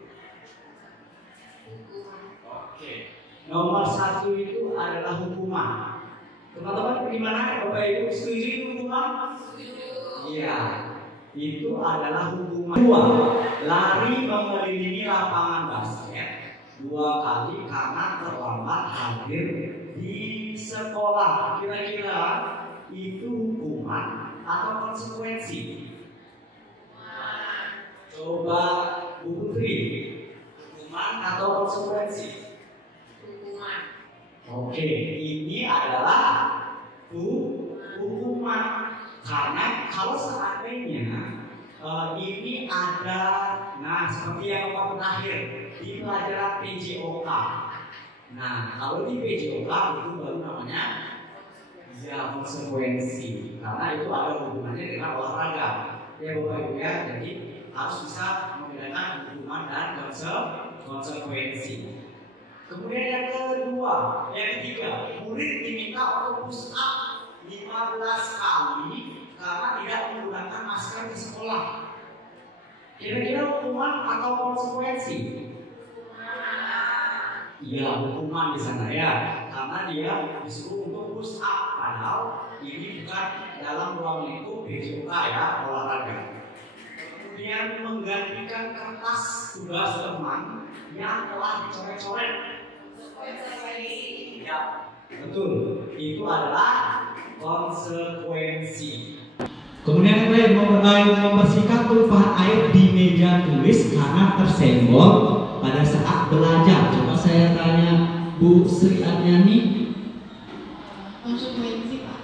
Oke. Nomor 1 itu adalah hukuman. Teman-teman bagaimana? Bapak Ibu setuju itu hukuman? Setuju. Iya. Itu adalah hukuman. 2. Lari mengelilingi lapangan basket 2 kali karena terlambat hadir di sekolah. Kira-kira itu hukuman atau konsekuensi? Coba Bu Putri, hukuman atau konsekuensi? Oke, ini adalah hukuman karena kalau seandainya ini ada, nah seperti yang Bapak terakhir di pelajaran PJOK. Nah, kalau di PJOK itu baru namanya ya konsekuensi karena itu ada hubungannya dengan olahraga. Ya Bapak Ibu ya, jadi harus bisa membedakan hukuman dan konsekuensi. Kemudian yang ketiga, murid diminta untuk push up 15 kali karena tidak menggunakan masker di sekolah. Kira-kira hukuman atau konsekuensi? Iya, hukuman di sana ya, karena dia disuruh untuk push up, padahal ini bukan dalam ruang lingkup PJOK ya, olahraga. Kemudian menggantikan kertas tugas teman yang telah dicoret-coret. Ya, betul. Itu adalah konsekuensi. Kemudian yang lain membersihkan tumpahan air di meja tulis karena tersenggol pada saat belajar. Coba saya tanya Bu Sri Aryani. Konsekuensi Pak.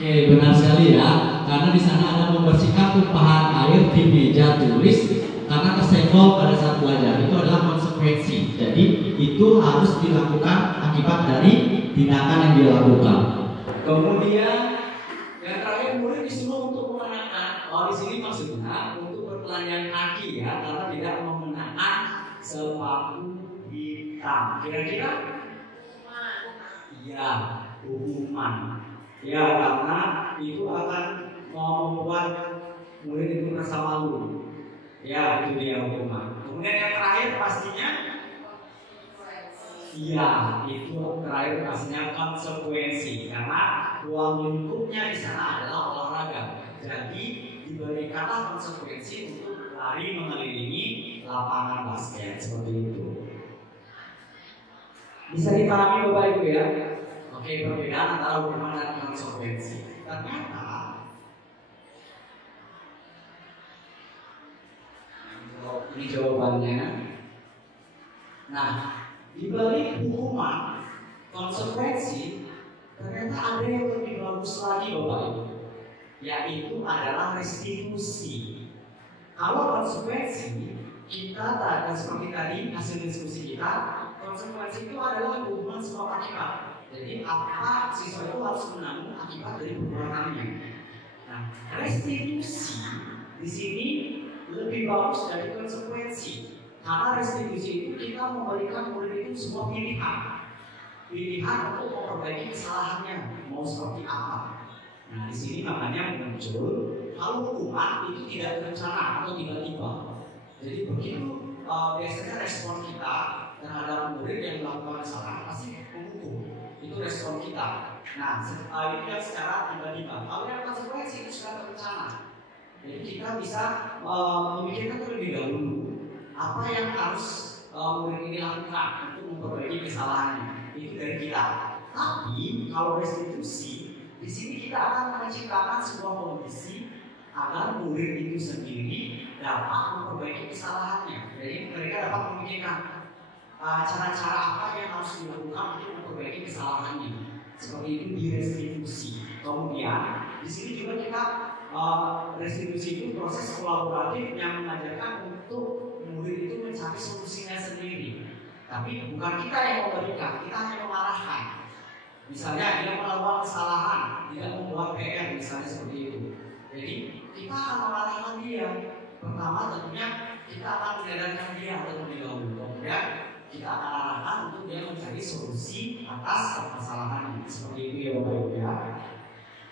Oke, benar sekali ya. Karena di sana ada membersihkan tumpahan air di meja tulis karena tersenggol pada saat belajar. Itu adalah konsekuensi. Jadi itu harus dilakukan akibat dari tindakan yang dia lakukan. Kemudian yang terakhir murid disuruh untuk mengenakan. Di sini maksudnya untuk bertelanjang kaki ya, karena tidak mengenakan sepatu hitam. Kira-kira? Iya, hukuman. Ya, karena itu akan membuat murid itu merasa malu. Ya, itu dia hukuman. Kemudian yang terakhir pastinya, iya, itu terakhir pastinya konsekuensi karena ruang lingkupnya di sana adalah olahraga. Jadi diberikanlah konsekuensi untuk lari mengelilingi lapangan basket seperti itu. Bisa dipahami Bapak Ibu ya? Oke, perbedaan antara hukuman dan konsekuensi. Ternyata ini jawabannya. Nah, di balik hukuman, konsekuensi, ternyata ada yang lebih bagus lagi Bapak Ibu, yaitu adalah restitusi. Kalau konsekuensi, kita tak seperti tadi hasil diskusi kita, konsekuensi itu adalah hukuman sebab akibat. Jadi apa siswa itu harus menanggung akibat dari perbuatannya. Nah, restitusi di sini lebih bagus dari konsekuensi. Karena restitusi itu kita memberikan murid itu sebuah pilihan untuk memperbaiki kesalahannya mau seperti apa. Nah di sini makanya muncul kalau hukuman itu tidak berencana atau tiba-tiba. Jadi begitu biasanya respon kita terhadap murid yang melakukan kesalahan pasti menghukum. Itu respon kita. Nah itu yang secara tiba-tiba. Kalau yang konsekuensi itu secara berencana. Jadi kita bisa memikirkan terlebih dahulu apa yang harus murid ini lakukan untuk memperbaiki kesalahannya. Itu dari kita. Tapi kalau restitusi, di sini kita akan menciptakan sebuah kondisi agar murid itu sendiri dapat memperbaiki kesalahannya. Jadi mereka dapat memikirkan cara-cara apa yang harus dilakukan untuk memperbaiki kesalahannya. seperti itu di restitusi. Kemudian di sini juga kita restitusi itu proses kolaboratif yang mengajarkan untuk murid itu mencari solusinya sendiri. Tapi bukan kita yang memberikan, kita hanya mengarahkan. Misalnya dia melakukan kesalahan, tidak membuat PR misalnya seperti itu. Jadi kita akan mengarahkan dia. Pertama tentunya kita akan menyadarkan dia terlebih dahulu. Kemudian kita akan arahkan untuk dia mencari solusi atas permasalahannya. Seperti itu ya Bapak Ibu ya.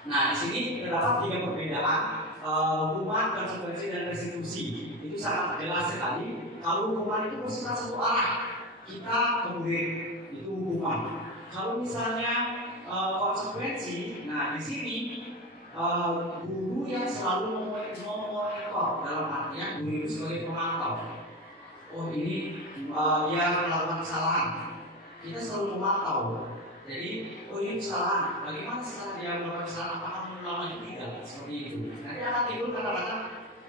Nah di sini terdapat 3 perbedaan hukuman, konsekuensi dan restitusi. Itu sangat jelas sekali. Kalau hukuman itu bersifat satu arah, kita kemudian itu hukuman. Kalau misalnya konsekuensi, nah di sini guru yang selalu memonitor, dalam artinya guru itu sebagai pemantau. Oh ini dia melakukan kesalahan, kita selalu memantau. Jadi oh ini kesalahan, bagaimana setelah dia melakukan kesalahan, apakah mengulangi tidak? Seperti itu. Nanti akan timbul kata-kata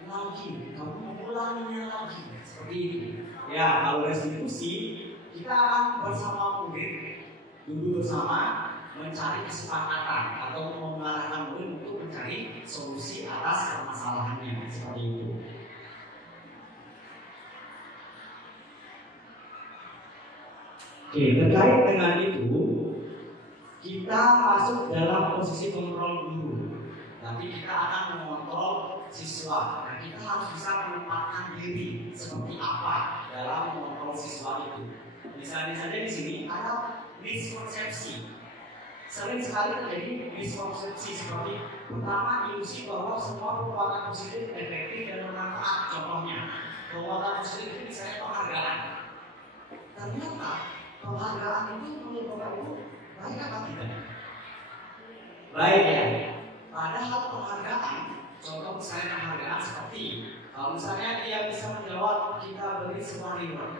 lagi, kamu mengulanginya lagi, seperti itu. Ya kalau restitusi kita akan bersama murid duduk bersama mencari kesepakatan atau mengarahkan murid untuk mencari solusi atas permasalahannya, seperti itu. Oke, terkait dengan itu kita masuk dalam posisi kontrol guru, tapi kita akan mengontrol siswa. Nah, kita harus bisa menempatkan diri seperti apa dalam mengontrol siswa itu. Misalnya saja di sini ada miskonsepsi. Sering sekali terjadi miskonsepsi seperti pertama ilusi bahwa semua perbuatan positif efektif dan bermanfaat. Contohnya, perbuatan positif itu misalnya penghargaan. Ternyata penghargaan itu menurut Bapak Ibu baik apa tidak? Baik ya. Padahal penghargaan, contoh misalnya penghargaan seperti kalau misalnya dia bisa menjawab kita beri sebuah reward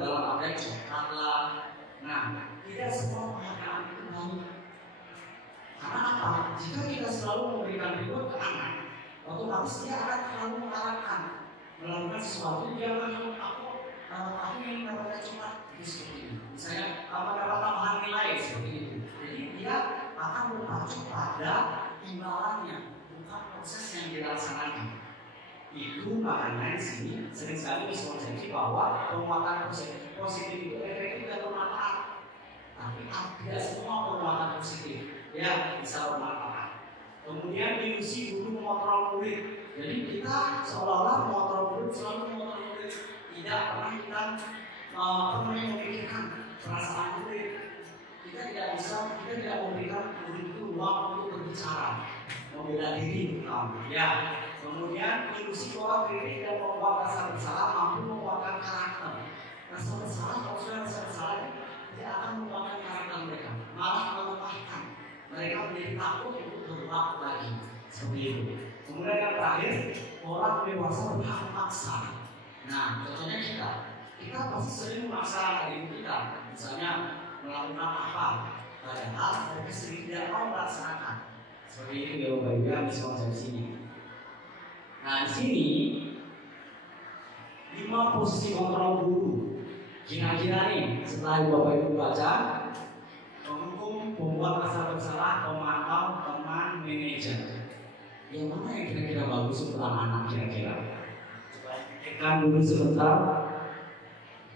dalam arti coklat lah. Nah, tidak semua penghargaan itu baik. Karena apa? Jika kita selalu memberikan reward ke anak, otomatis dia akan selalu mengharapkan melakukan sesuatu dia akan aku ingin mendapatkan coklat seperti ini. Misalnya mendapat tambahan nilai seperti itu. Jadi dia akan berpacu pada imbalannya, bukan proses yang dilaksanakan. Itu makanya di sini sering sekali miskonsepsi bahwa penguatan positif itu efektif dan bermanfaat. Tapi tidak semua penguatan positif ya bisa bermanfaat. Kemudian ilusi guru mengontrol murid. Jadi kita seolah-olah mengontrol murid, selalu mengontrol murid. Tidak pernah kita memikirkan perasaan murid. Kita tidak memberikan murid itu ruang untuk berbicara, membela diri ya. Kemudian ilusi bahwa kritik dan membuat rasa bersalah mampu menguatkan karakter. Rasa bersalah, kalau sudah rasa bersalah, dia akan menguatkan karakter mereka, malah melemahkan mereka menjadi takut untuk berbuat lagi. Seperti itu. Kemudian yang terakhir, orang dewasa berhak memaksa. Nah, contohnya kita pasti sering memaksa diri kita, misalnya melakukan apa, padahal mereka sendiri tidak mau melaksanakan. Seperti itu ya Bapak Ibu, miskonsepsinya. Nah di sini 5 posisi kontrol guru. Kira-kira nih setelah Bapak Ibu baca, penghukum, pembuat rasa bersalah, pemantau, teman, manajer. Yang mana yang kira-kira bagus untuk anak-anak kira-kira? Coba pikirkan dulu sebentar.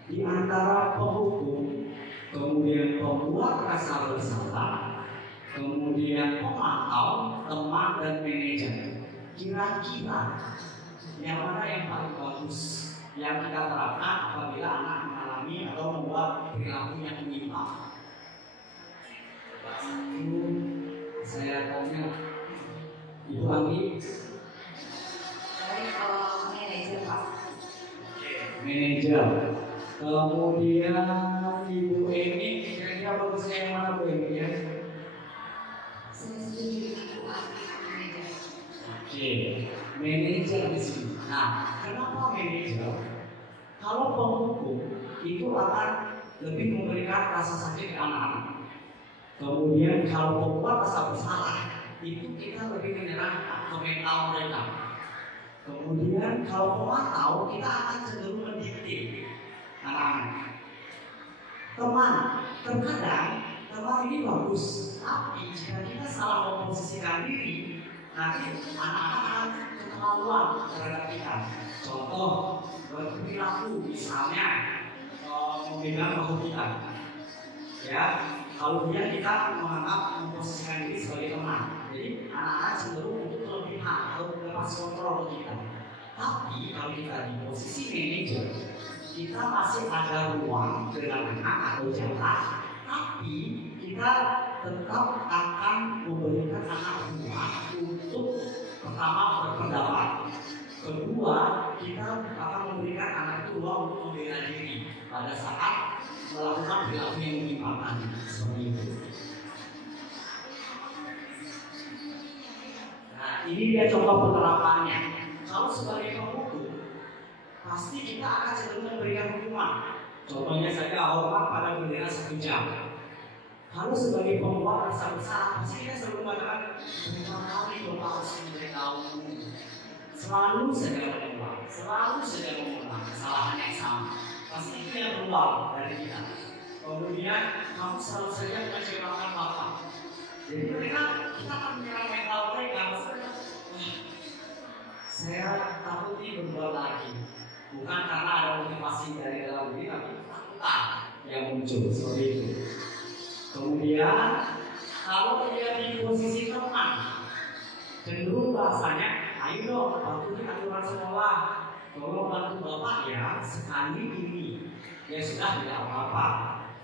Di antara penghukum, kemudian pembuat rasa bersalah, kemudian pemantau, teman, dan manajer. Kira-kira yang mana yang paling bagus yang kita terapkan apabila anak mengalami atau membuat perilaku yang menyimpang? Saya tanya Ibu Anggi. Saya manajer Pak. Manajer. Kemudian Ibu Emi, kira-kira bagusnya yang mana Bu Emi ya? Saya setuju Ibu Anggi manajer. Oke, manajer di sini. Nah, kenapa manajer? Kalau penghukum itu akan lebih memberikan rasa sakit ke anak-anak. Kemudian kalau pembuat rasa bersalah itu kita lebih menyerahkan ke mental mereka. Kemudian kalau pemantau kita akan cenderung mendikte anak-anak. Teman, terkadang teman ini bagus, tapi jika kita salah memposisikan diri, nanti anak-anak akan keterlaluan terhadap kita. Contoh berperilaku, misalnya memegang bahu kita, ya. Kalau dia kita menganggap memposisikan diri sebagai teman, jadi anak-anak cenderung untuk kelebihan atau lepas kontrol ke kita. Tapi kalau kita di posisi manajer, kita masih ada ruang dengan anak atau jalan, tapi kita tetap akan memberikan anak ruang untuk pertama berpendapat, kedua kita akan memberikan anak itu ruang untuk membela diri pada saat melakukan perilaku yang menyimpangkan seperti itu. Nah, ini dia contoh penerapannya. Kalau sebagai pemukul, pasti kita akan cenderung memberikan hukuman. Contohnya saja hormat pada bendera 1 jam. Kalau sebagai pembuat rasa bersalah, pasti kita selalu mengatakan berapa kali Bapak harus memberitahu. Selalu saja mengulang, selalu saja mengulang kesalahan yang sama. Pasti itu yang berulang dari kita. Kemudian kamu selalu saja mengecewakan Bapak. Jadi mereka kita akan menyerang mental mereka. Saya takut ini berbuat lagi, bukan karena ada motivasi dari dalam diri, tapi ketakutan yang muncul seperti itu. Kemudian kalau dia di posisi teman, cenderung bahasanya, ayo dong bantu aturan sekolah, tolong bantu Bapak ya sekali ini. Ya sudah, tidak apa-apa.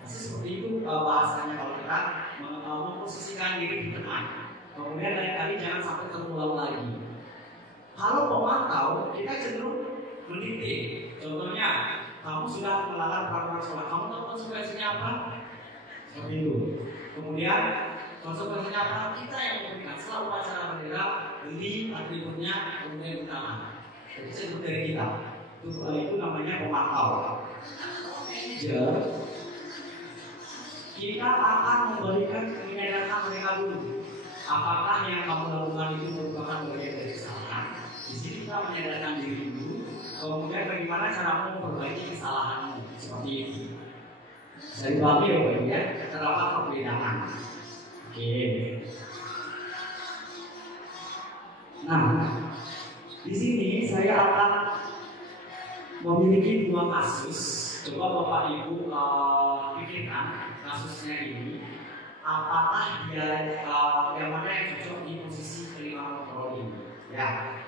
Pasti seperti itu bahasanya kalau kita memposisikan diri di teman. Kemudian lain kali jangan sampai terulang lagi. Kalau pemantau, kita cenderung mendikte. Contohnya, kamu sudah melanggar peraturan sekolah, kamu tahu konsekuensinya apa? Seperti itu. Kemudian konsekuensinya apa? Kita yang memberikan selalu acara bendera, beli atributnya, kemudian di tangan. Jadi cenderung dari kita. Itu namanya pemantau. Manajer, kita akan memberikan menyadari mereka dulu. Apakah yang kamu lakukan itu merupakan bagian dari kesalahan? Di sini kita menyadarkan diri dulu, kemudian bagaimana cara memperbaiki kesalahanmu seperti itu. Bisa dibagi ya Pak ya, terdapat perbedaan. Oke. Nah, di sini saya akan memiliki 2 kasus. Coba Bapak Ibu pikirkan kasusnya ini. Apakah dia yang mana yang cocok di posisi kelima kontrol ini? Ya.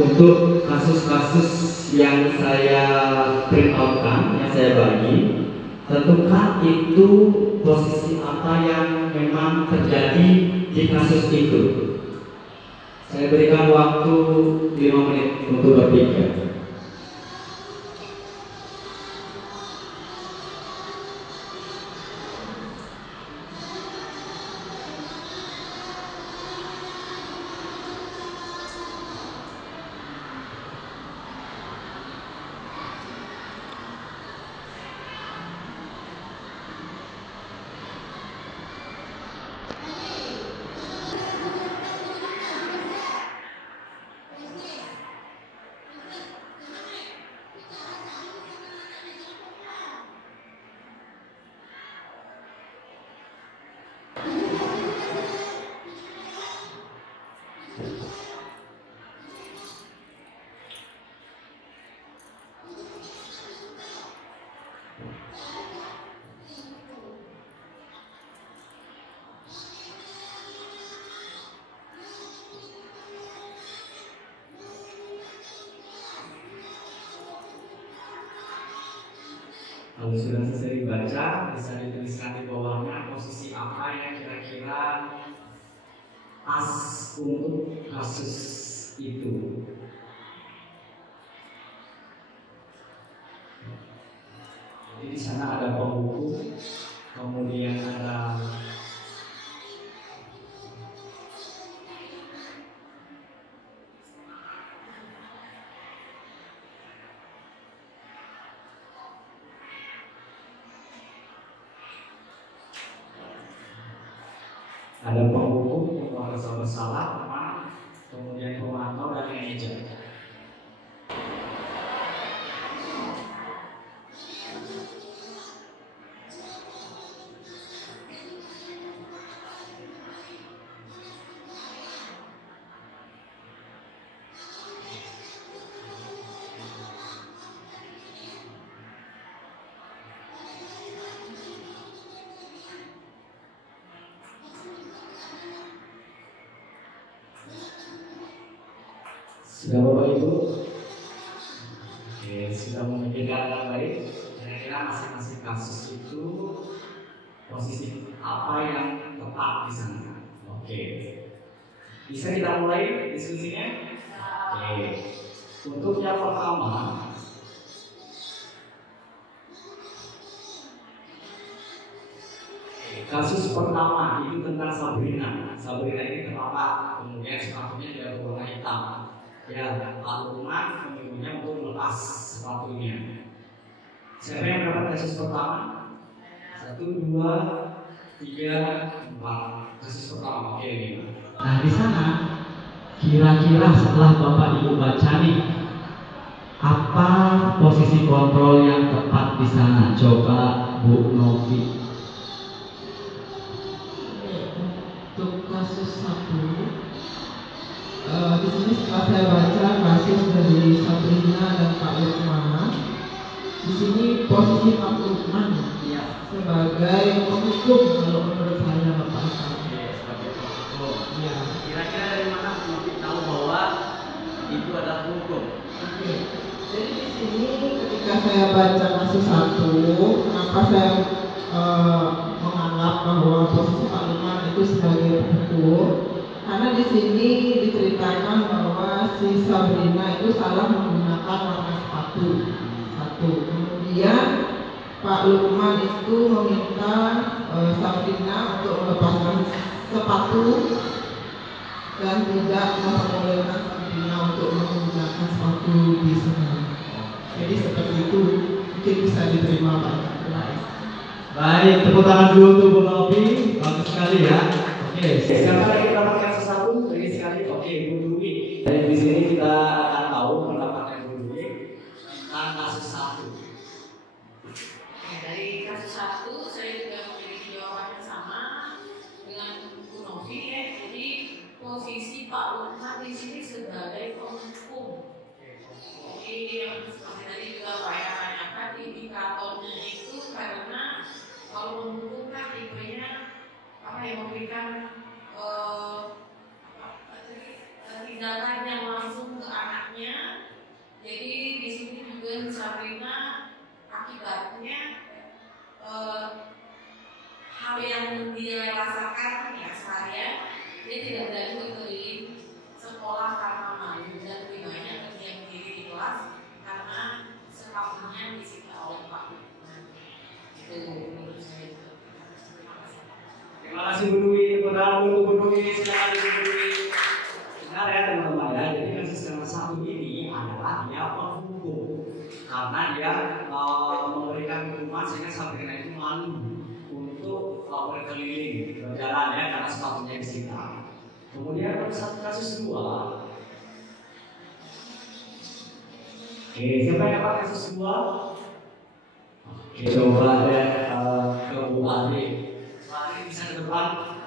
Untuk kasus-kasus yang saya print outkan, yang saya bagi, tentukan itu posisi apa yang memang terjadi di kasus itu. Saya berikan waktu 5 menit untuk berpikir. Kalau sudah selesai dibaca, bisa dituliskan di bawahnya posisi apa yang kira-kira pas untuk kasus itu. sana ada penghukum, kemudian ada penghukum, merasa bersalah, kemudian pemantau dan manajer. Sudah Bapak Ibu? Oke, sudah memikirkan dengan baik. Kira-kira masing-masing kasus itu posisi apa yang tepat di sana? Oke, bisa kita mulai diskusinya? Oke, untuk yang pertama, kasus pertama itu tentang Sabrina. Sabrina ini terpapar, kemudian sepatunya dia berwarna hitam. Ya, Pak Lukman menyuruhnya untuk melepas sepatunya. Siapa yang mendapat kasus pertama? 1, 2, 3, 4. Kasus pertama, oke. Nah di sana kira-kira setelah Bapak Ibu baca nih, apa posisi kontrol yang tepat di sana? Coba Bu Novi. Untuk kasus 1, di sini setelah saya baca kasus dari Sabrina dan Pak Lukman, di sini posisi Pak Lukman sebagai penghukum kalau menurut saya Bapak. Sebagai penghukum. Iya. Kira-kira dari mana Bu tahu bahwa itu adalah hukum? Oke. Jadi di sini ketika saya baca kasus 1, kenapa saya menganggap bahwa posisi Pak Lukman itu sebagai penghukum? Karena di sini diceritakan bahwa si Sabrina itu salah menggunakan warna sepatu. 1. Kemudian Pak Lukman itu meminta Sabrina untuk melepaskan sepatu dan tidak memperbolehkan Sabrina untuk menggunakan sepatu di sana. Jadi seperti itu mungkin bisa diterima Pak. Baik, tepuk tangan dulu untuk Bu Novi. Bagus sekali ya. Oke, Siapa lagi mendapatkan sesuatu? Beri sekali. Oke, Bu Dwi. Dan di sini kita akan tahu pendapatnya Bu Dwi tentang kasus 1. Dari kasus 1 saya juga memiliki jawaban yang sama dengan Bu Novi ya. Jadi posisi Pak Lukman di sini sebagai penghukum. Jadi yang seperti tadi juga Pak Eka tanyakan, indikatornya itu karena kalau menghukum kan tipenya apa yang memberikan tindakan yang langsung ke anaknya. Jadi di sini juga Sabrina akibatnya hal yang dia rasakan ya seharian, dia tidak berani berkeliling sekolah karena malu dan lebih banyak berdiam diri di kelas karena sepatunya disita oleh Pak Lukman. Itu menurut saya. Terima kasih Bu Dwi. Tepuk tangan untuk Bu Dwi. Silakan Bu Dwi. Benar ya teman-teman ya. Jadi kasus yang 1 ini adalah dia penghukum karena dia memberikan hukuman sehingga Sabrina itu malu untuk berkeliling berjalan ya karena sepatunya disita. Kemudian kasus 2. Oke, siapa yang dapat kasus 2? Oke, coba ya ke Bu Adi. Bu Adi bisa ke depan.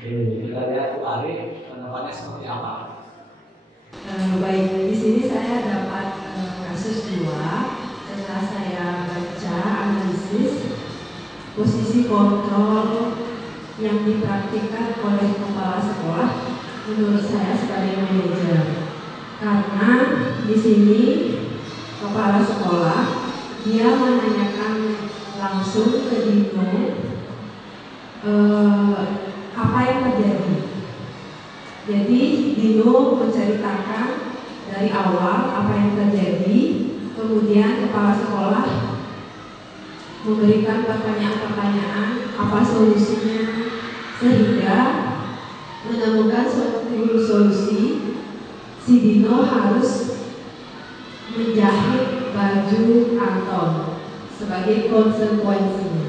Oke, kita lihat Bu Ari pendapatnya seperti apa. Baik, di sini saya dapat kasus 2. Setelah saya baca analisis posisi kontrol yang dipraktikkan oleh kepala sekolah, menurut saya sebagai manajer, karena di sini kepala sekolah dia menanyakan langsung ke Dino apa yang terjadi. Jadi Dino menceritakan dari awal apa yang terjadi, kemudian kepala sekolah memberikan pertanyaan-pertanyaan apa solusinya, sehingga menemukan solusi. Si Dino harus menjahit baju Anton sebagai konsekuensinya.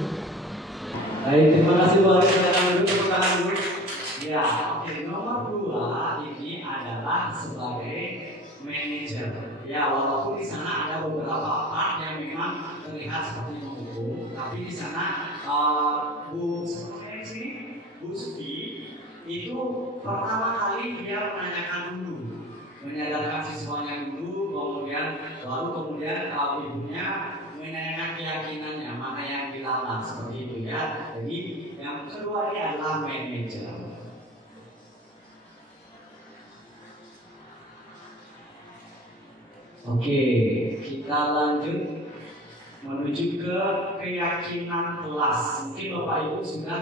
Baik, terima kasih Bu Ari. Silakan dulu tepuk tangan dulu. Ya, oke. Nomor 2 ini adalah sebagai manajer. Ya, walaupun di sana ada beberapa part yang memang terlihat seperti menghukum, tapi di sana Bu Suki itu pertama kali dia menanyakan dulu, menyadarkan siswanya dulu, kemudian ibunya menanyakan keyakinannya mana yang dilalak seperti itu ya. Jadi yang kedua ini adalah manajer. Oke, kita lanjut menuju ke keyakinan kelas. Mungkin Bapak Ibu sudah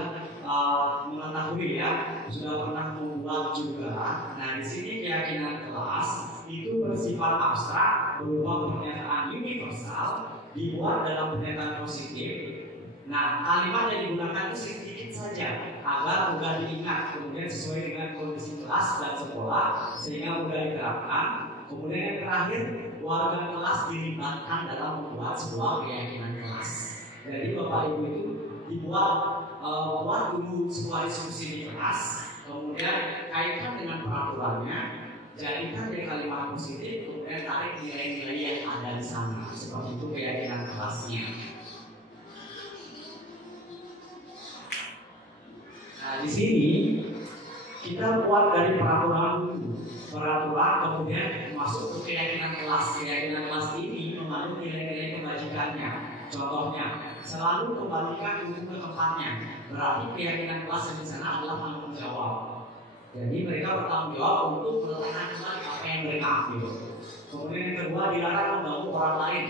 mengetahui ya, sudah pernah membuat juga. Nah, di sini keyakinan kelas itu bersifat abstrak, berupa pernyataan universal, dibuat dalam pernyataan positif. Nah, kalimat yang digunakan itu sedikit saja agar mudah diingat, kemudian sesuai dengan kondisi kelas dan sekolah sehingga mudah diterapkan. Kemudian yang terakhir, warga kelas dilibatkan dalam membuat sebuah keyakinan kelas. Jadi Bapak Ibu itu buat dulu sebuah diskusi di kelas, kemudian kaitkan dengan peraturannya, jadikan dia kalimat positif, kemudian tarik nilai-nilai yang ada di sana. Seperti itu keyakinan kelasnya. Nah, di sini kita buat dari peraturan kemudian masuk ke keyakinan kelas. Keyakinan kelas ini mengandung nilai-nilai kebajikannya. Contohnya, selalu kembalikan guru ke tempatnya. Berarti keyakinan kelas di sana adalah tanggung jawab. Jadi mereka bertanggung jawab untuk meletakkan kembali apa yang mereka ambil. Kemudian yang kedua, dilarang mengganggu orang lain.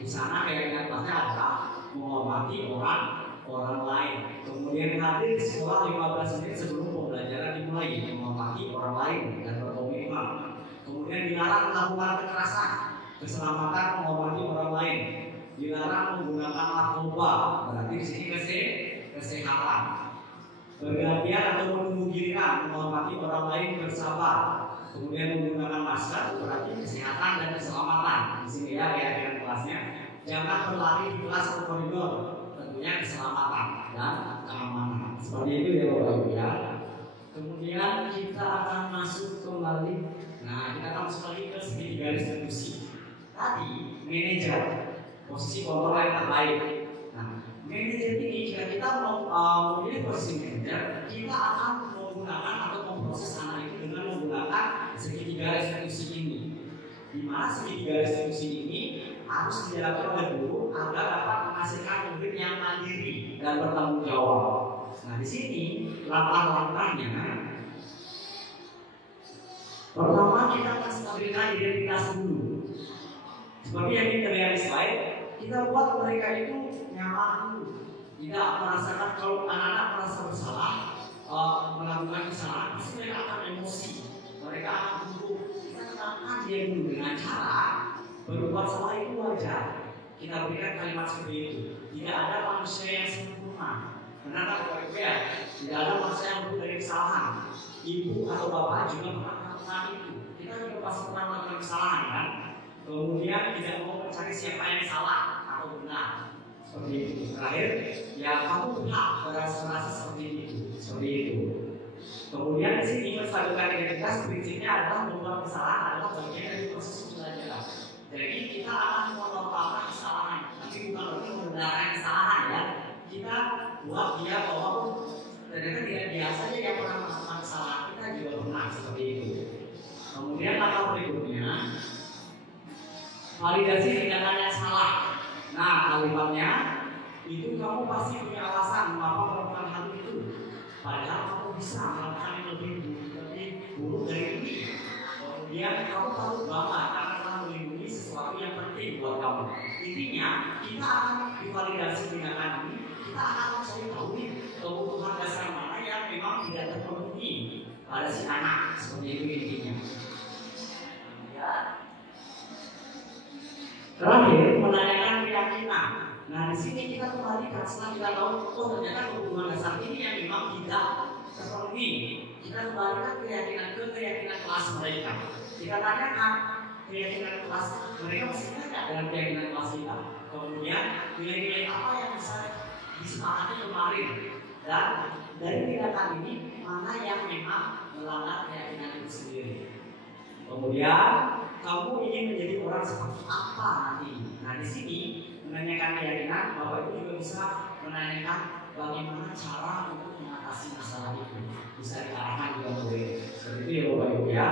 Di sana keyakinan kelasnya adalah menghormati orang lain. Kemudian hadir di sekolah 15 menit sebelum pembelajaran dimulai, menghormati orang lain dan berkomitmen. Kemudian dilarang melakukan kekerasan, keselamatan, menghormati orang lain. Dilarang menggunakan narkoba, berarti di sini kesehatan. Bergantian atau menunggu giliran, menghormati orang lain, bersabar. Kemudian menggunakan masker, berarti kesehatan dan keselamatan. Di sini ya keyakinan kelasnya. Jangan berlari di kelas atau koridor, tentunya keselamatan dan keamanan. Seperti itu ya Bapak Ibu ya. Kemudian kita akan masuk kembali. Nah, kita akan masuk lagi ke segitiga distribusi. Tadi manajer, posisi kontrol yang terbaik. Nah, manajer ini jika kita memilih posisi manajer, kita akan menggunakan atau memproses anak itu dengan menggunakan segitiga distribusi ini. Di mana segitiga distribusi ini harus dijalankan oleh guru agar dapat menghasilkan murid yang mandiri dan bertanggung jawab. Nah, di sini langkah-langkahnya, pertama kita akan stabilkan identitas dulu. Seperti yang ini terlihat di slide, kita buat mereka itu nyaman dulu, tidak merasakan kalau anak-anak merasa bersalah melakukan kesalahan, pasti mereka akan emosi, mereka akan buruk. Kita kenalkan dia dulu dengan cara berbuat salah itu wajar. Kita berikan kalimat seperti itu. Tidak ada manusia yang sempurna. Benar tak Bapak Ibu ya? Tidak ada manusia yang luput dari kesalahan. Ibu atau bapak juga pernah melakukan itu. Kita juga pasti pernah melakukan kesalahan kan? Kemudian tidak mau mencari siapa yang salah atau benar. Seperti itu. Terakhir, ya kamu berhak berasa seperti itu. Seperti itu. Kemudian di sini menstabilkan identitas prinsipnya adalah bahwa kesalahan adalah bagian dari proses pembelajaran. Jadi kita akan menormalkan kesalahan, tapi bukan berarti membenarkan kesalahan ya. Kita buat dia bahwa ternyata tidak biasa saja yang pernah melakukan kesalahan, kita juga pernah seperti itu. Kemudian langkah berikutnya, validasi tindakan yang salah. Nah, kalimatnya itu kamu pasti punya alasan mengapa melakukan hal itu. Padahal kamu bisa melakukan yang lebih buruk dari ini. Kemudian kamu harus bangga karena telah melindungi sesuatu yang penting buat kamu. Intinya kita akan divalidasi tindakan ini. Kita akan mencari tahu kebutuhan dasar mana yang memang tidak terpenuhi pada kepada si anak, seperti itu intinya. Ya. Terakhir, menanyakan keyakinan. Nah, di sini kita kembalikan setelah kita tahu, oh ternyata hubungan dasar ini yang memang tidak terpenuhi. Kita kembalikan keyakinan ke keyakinan kelas mereka. Kita tanyakan keyakinan kelas mereka masih ada dengan keyakinan kelas kita. Kemudian nilai-nilai apa yang bisa disepakati kemarin, dan dari tindakan ini mana yang memang melanggar keyakinan itu sendiri. Kemudian kamu ingin menjadi orang seperti apa nanti? Nah, di sini menanyakan keyakinan, Bapak Ibu juga bisa menanyakan bagaimana cara untuk mengatasi masalah itu. Bisa diarahkan juga boleh. Seperti itu ya Bapak Ibu ya.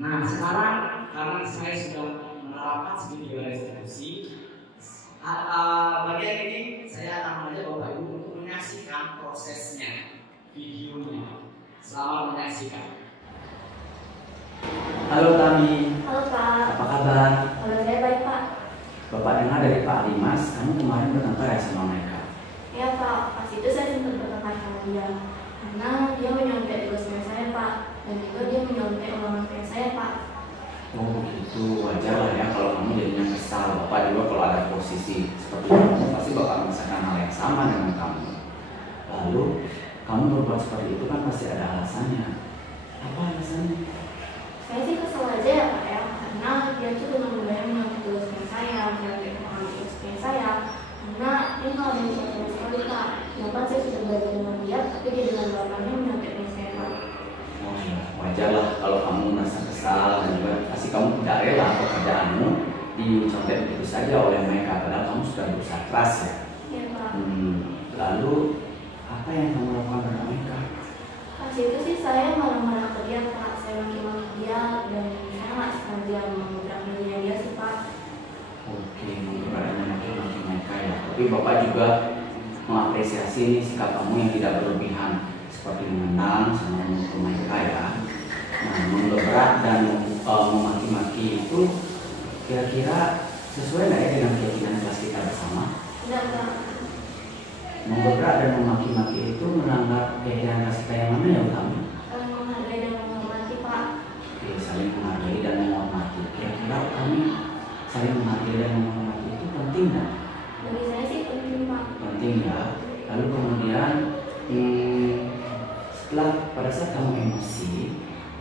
Nah, sekarang karena saya sudah menerapkan segitiga restitusi, bagian ini saya akan mengajak Bapak Ibu untuk menyaksikan prosesnya, videonya. Selamat menyaksikan. Halo Tami. Halo Pak. Apa kabar? Halo, saya baik Pak. Bapak dengar dari Pak Dimas, kamu kemarin bertengkar ya sama mereka? Ya Pak, pas itu saya sempat bertengkar sama dia karena dia menyontek tugasnya saya Pak, dan juga dia menyontek ulangan PR saya Pak. Oh begitu, wajar lah ya kalau kamu jadinya kesal. Bapak juga kalau ada posisi seperti itu pasti Bapak merasakan hal yang sama dengan kamu. Lalu kamu berbuat seperti itu kan pasti ada alasannya. Apa alasannya? Saya sih kesel aja ya Pak ya, karena dia tuh dengan mudahnya menyontek tugasnya saya, menyontek ulangan tugasnya saya. Karena ini kalau dia sama sekali Pak, bahkan saya sudah belajar dengan dia, tapi dia dengan bapaknya menyonteknya saya Pak. Oh ya, wajar lah kalau kamu merasa kesal dan juga pasti kamu tidak rela pekerjaanmu dicontek begitu saja oleh mereka, padahal kamu sudah berusaha keras ya. Iya Pak. Lalu apa yang kamu lakukan pada mereka? Pas itu sih saya marah-marah ke dia Pak, saya maki-maki dia, dan saya nggak sengaja mengobrak dirinya dia sih Pak. Oke, mungkin ada maki-maki mereka ya. Tapi Bapak juga mengapresiasi sikap kamu yang tidak berlebihan, seperti mengenang sama memukul mereka ya. Nah, menggebrak dan memaki-maki itu kira-kira sesuai nggak ya dengan keyakinan kelas kita bersama? Enggak Pak. Menggebrak dan memaki-maki itu melanggar keyakinan kelas kita yang mana ya utama? Saling menghargai dan menghormati Pak. Oke, saling menghargai dan menghormati. Kira-kira kami saling menghargai dan menghormati itu penting nggak? Bagi saya sih penting Pak. Penting ya. Lalu kemudian setelah pada saat kamu emosi,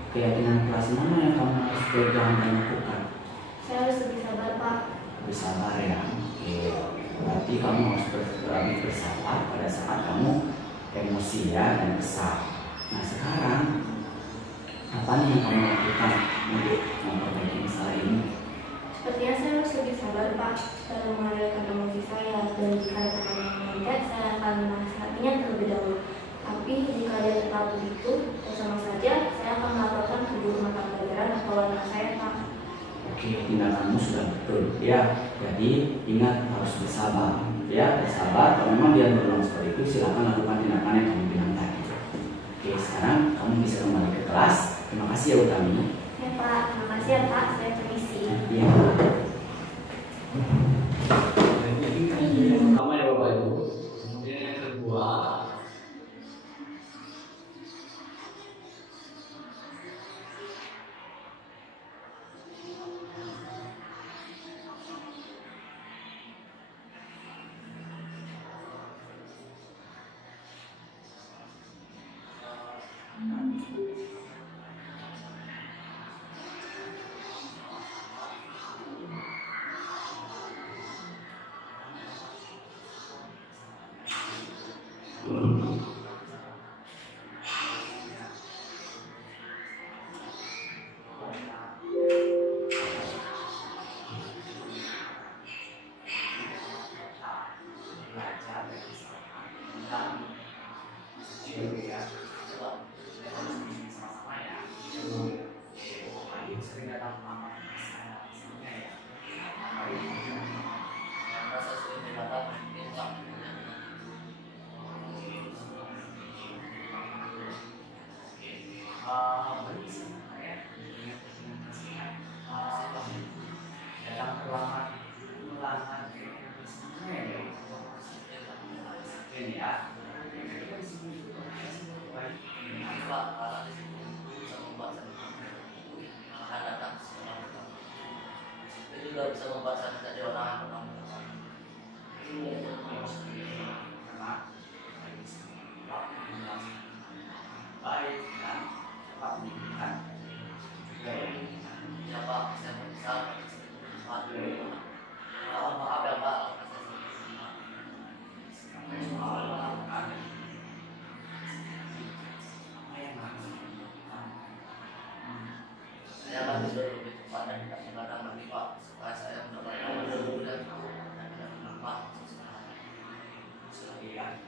keyakinan kelas mana yang kamu harus pegang dan lakukan? Saya harus lebih sabar Pak. Bersabar ya. Oke. Berarti kamu harus lebih bersabar pada saat kamu emosi ya dan kesal. Nah sekarang apa nih yang kamu lakukan untuk memperbaiki masalah ini? Sepertinya saya harus lebih sabar Pak dalam mengendalikan emosi saya, dan jika ada teman yang mengingat, saya akan menasihatinya terlebih dahulu. Tapi jika dia tetap begitu, sama saja saya akan melaporkan ke guru mata pelajaran atau anak saya Pak. Oke, tindakanmu sudah betul ya. Jadi ingat harus bersabar ya, bersabar. Kalau memang dia berulang seperti itu, silakan lakukan tindakan yang kamu bilang tadi. Oke, sekarang kamu bisa kembali ke kelas. Terima kasih ya Utami. Ya Pak, terima kasih ya Pak, saya permisi. Iya. Ini yang pertama ya Bapak Ibu. Kemudian yang kedua, sekalian.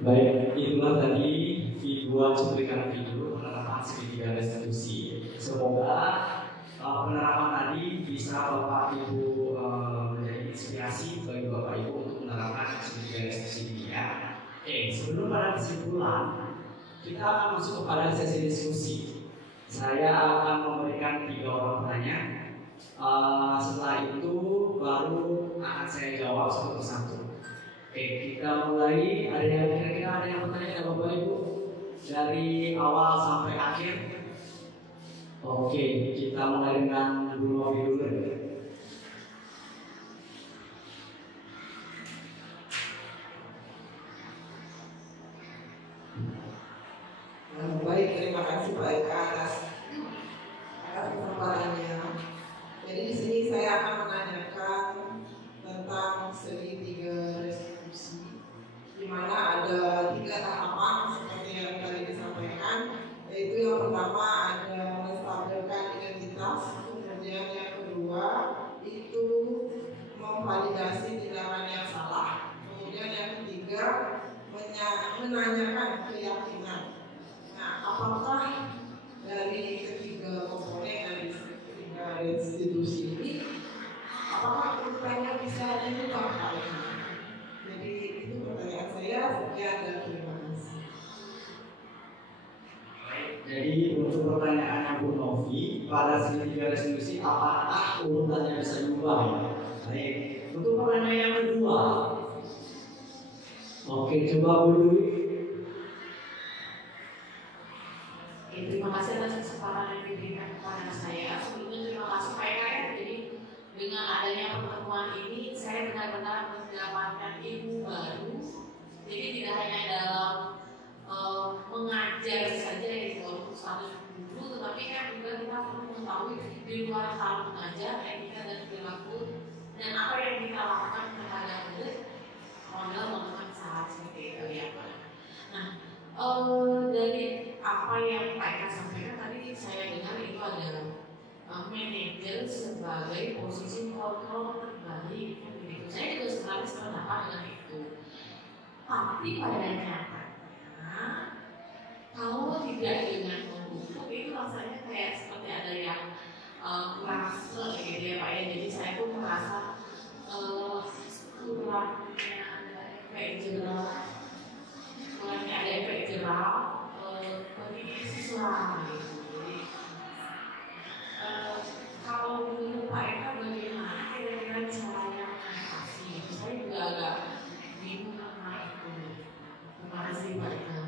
Baik, itulah tadi dua cuplikan video penerapan segitiga restitusi. Semoga penerapan tadi bisa Bapak Ibu menjadi inspirasi bagi Bapak Ibu untuk menerapkan segitiga restitusi ini ya. Sebelum pada kesimpulan, kita akan masuk kepada sesi diskusi. Saya akan memberikan 3 orang penanya. Setelah itu baru akan saya jawab satu persatu. Kita mulai. Kira-kira ada yang bertanya ya Bapak Ibu dari awal sampai akhir? Kita mulai dengan Bu Novi dulu. Baik, terima kasih Pak Eka atas kesempatannya. Jadi di sini saya akan menanyakan tentang segitiga restitusi, di mana ada 3 tahapan seperti yang tadi disampaikan, yaitu yang pertama ada menstabilkan identitas, kemudian yang kedua itu memvalidasi tindakan yang salah, kemudian yang ketiga menanyakan keyakinan. Nah, apakah dari ketiga komponen dari ketiga restitusi ini, apakah urutannya bisa diubah Pak? Jadi itu pertanyaan saya. Sekian dan terima kasih. Jadi untuk pertanyaannya Bu Novi, pada segitiga restitusi apakah urutannya bisa diubah? Baik. Untuk pertanyaan yang kedua, coba Bu Dwi. Terima kasih atas kesempatan yang diberikan kepada saya. Sebelumnya terima kasih Pak Eka ya. Jadi dengan adanya pertemuan ini saya benar-benar mendapatkan ilmu baru. Jadi tidak hanya dalam mengajar saja ya untuk status guru, tetapi kan juga kita perlu mengetahui di luar hal mengajar, etika dan perilaku dan apa yang kita lakukan terhadap murid model melakukan salah seperti itu ya Pak. Nah, dari apa yang Pak Eka sampaikan tadi saya dengar itu ada manajer sebagai posisi kontrol terbaik. Saya juga sebenarnya sependapat dengan itu. Tapi pada nyatanya, kalau tidak dengan membutuh itu rasanya kayak seperti ada yang kurang gitu ya Pak ya. Jadi saya pun merasa kurangnya ada efek jerah. Kurangnya ada efek jerah bagi siswa gitu. Jadi kalau menurut Pak Eka bagaimana kira-kira caranya mengatasi? Saya juga agak bingung karena itu. Terima kasih Pak Eka.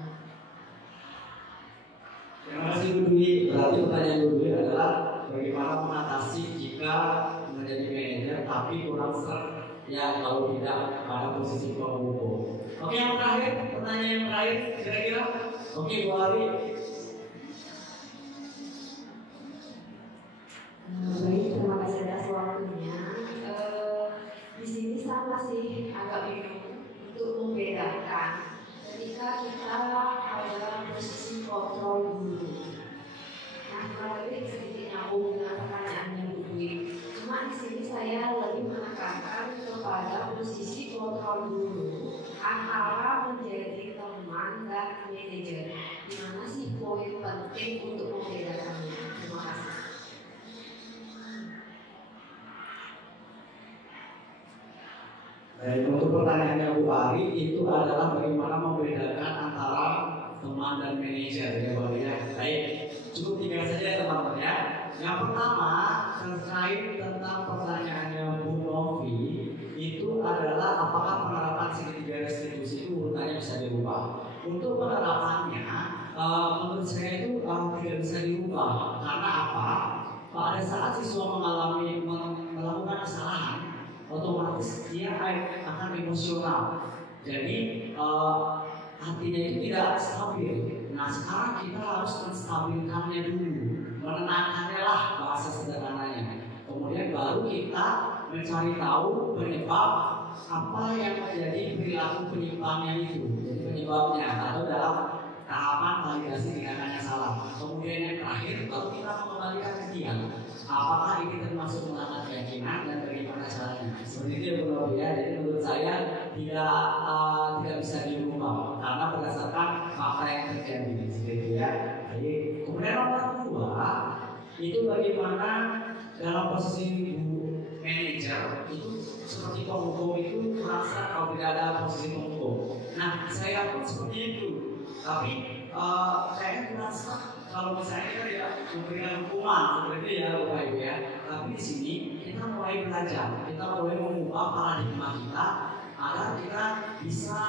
Terima kasih Bu Dwi. Berarti pertanyaan Bu Dwi adalah bagaimana mengatasi jika menjadi manajer tapi kurang seret ya kalau tidak pada posisi pemukul. Yang terakhir, pertanyaan yang terakhir kira-kira. Bu Ali. Baik, terima kasih atas waktunya. Di sini saya masih agak bingung untuk membedakan ketika kita pada posisi kontrol guru. Nah, kalau ini sedikit nyambung dengan pertanyaannya Bu Dwi. Cuma di sini saya lebih menekankan kepada posisi kontrol guru antara menjadi teman dan manajer. Di mana sih poin penting untuk membedakannya? Terima kasih. Baik, untuk pertanyaannya Bu Ari itu adalah bagaimana membedakan antara teman dan manajer ya Bapak ya. Baik, cukup 3 saja ya teman-teman ya. Yang pertama terkait tentang pertanyaannya Bu Novi itu adalah apakah penerapan segitiga restitusi itu urutannya bisa dirubah. Untuk penerapannya menurut saya itu tidak bisa dirubah. Karena apa? pada saat siswa melakukan kesalahan, otomatis dia akan emosional. Jadi hatinya itu tidak stabil. Nah sekarang kita harus menstabilkannya dulu, menenangkannya lah bahasa sederhananya. Kemudian baru kita mencari tahu penyebab apa yang menjadi perilaku penyimpangnya itu. Jadi penyebabnya atau dalam tahapan validasi tindakannya salah. Kemudian yang terakhir baru kita mengembalikan ke dia. Apakah ini termasuk melanggar keyakinan dan bagaimana caranya? Seperti itu ya Bu ya. Jadi menurut saya tidak bisa diubah karena berdasarkan fakta yang terjadi seperti ya. Jadi kemudian nomor 2 itu bagaimana dalam posisi manajer itu seperti penghukum itu merasa kalau tidak ada posisi penghukum. Nah saya pun seperti itu. Tapi saya merasa kalau misalnya kita tidak memberikan hukuman seperti itu ya Bapak Ibu ya. Tapi di sini kita mulai belajar, kita mulai mengubah paradigma kita agar kita bisa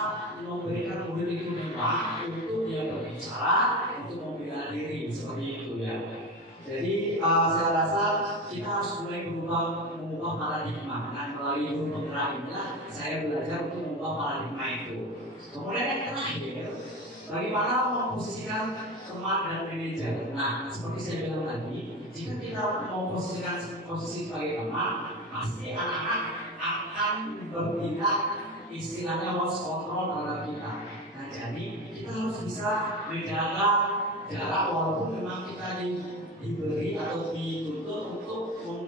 memberikan mobil itu memang untuk dia berbicara, untuk membela diri seperti itu ya. Jadi saya rasa kita harus mulai mengubah paradigma. Dan melalui guru penggerak inilah saya belajar untuk mengubah paradigma itu. Kemudian yang terakhir, bagaimana memposisikan teman dan manajer. Nah, seperti saya bilang tadi, jika kita memposisikan posisi sebagai teman, pasti anak-anak akan bertindak istilahnya loss control terhadap kita. Nah, jadi kita harus bisa menjaga jarak walaupun memang kita diberi atau dituntut untuk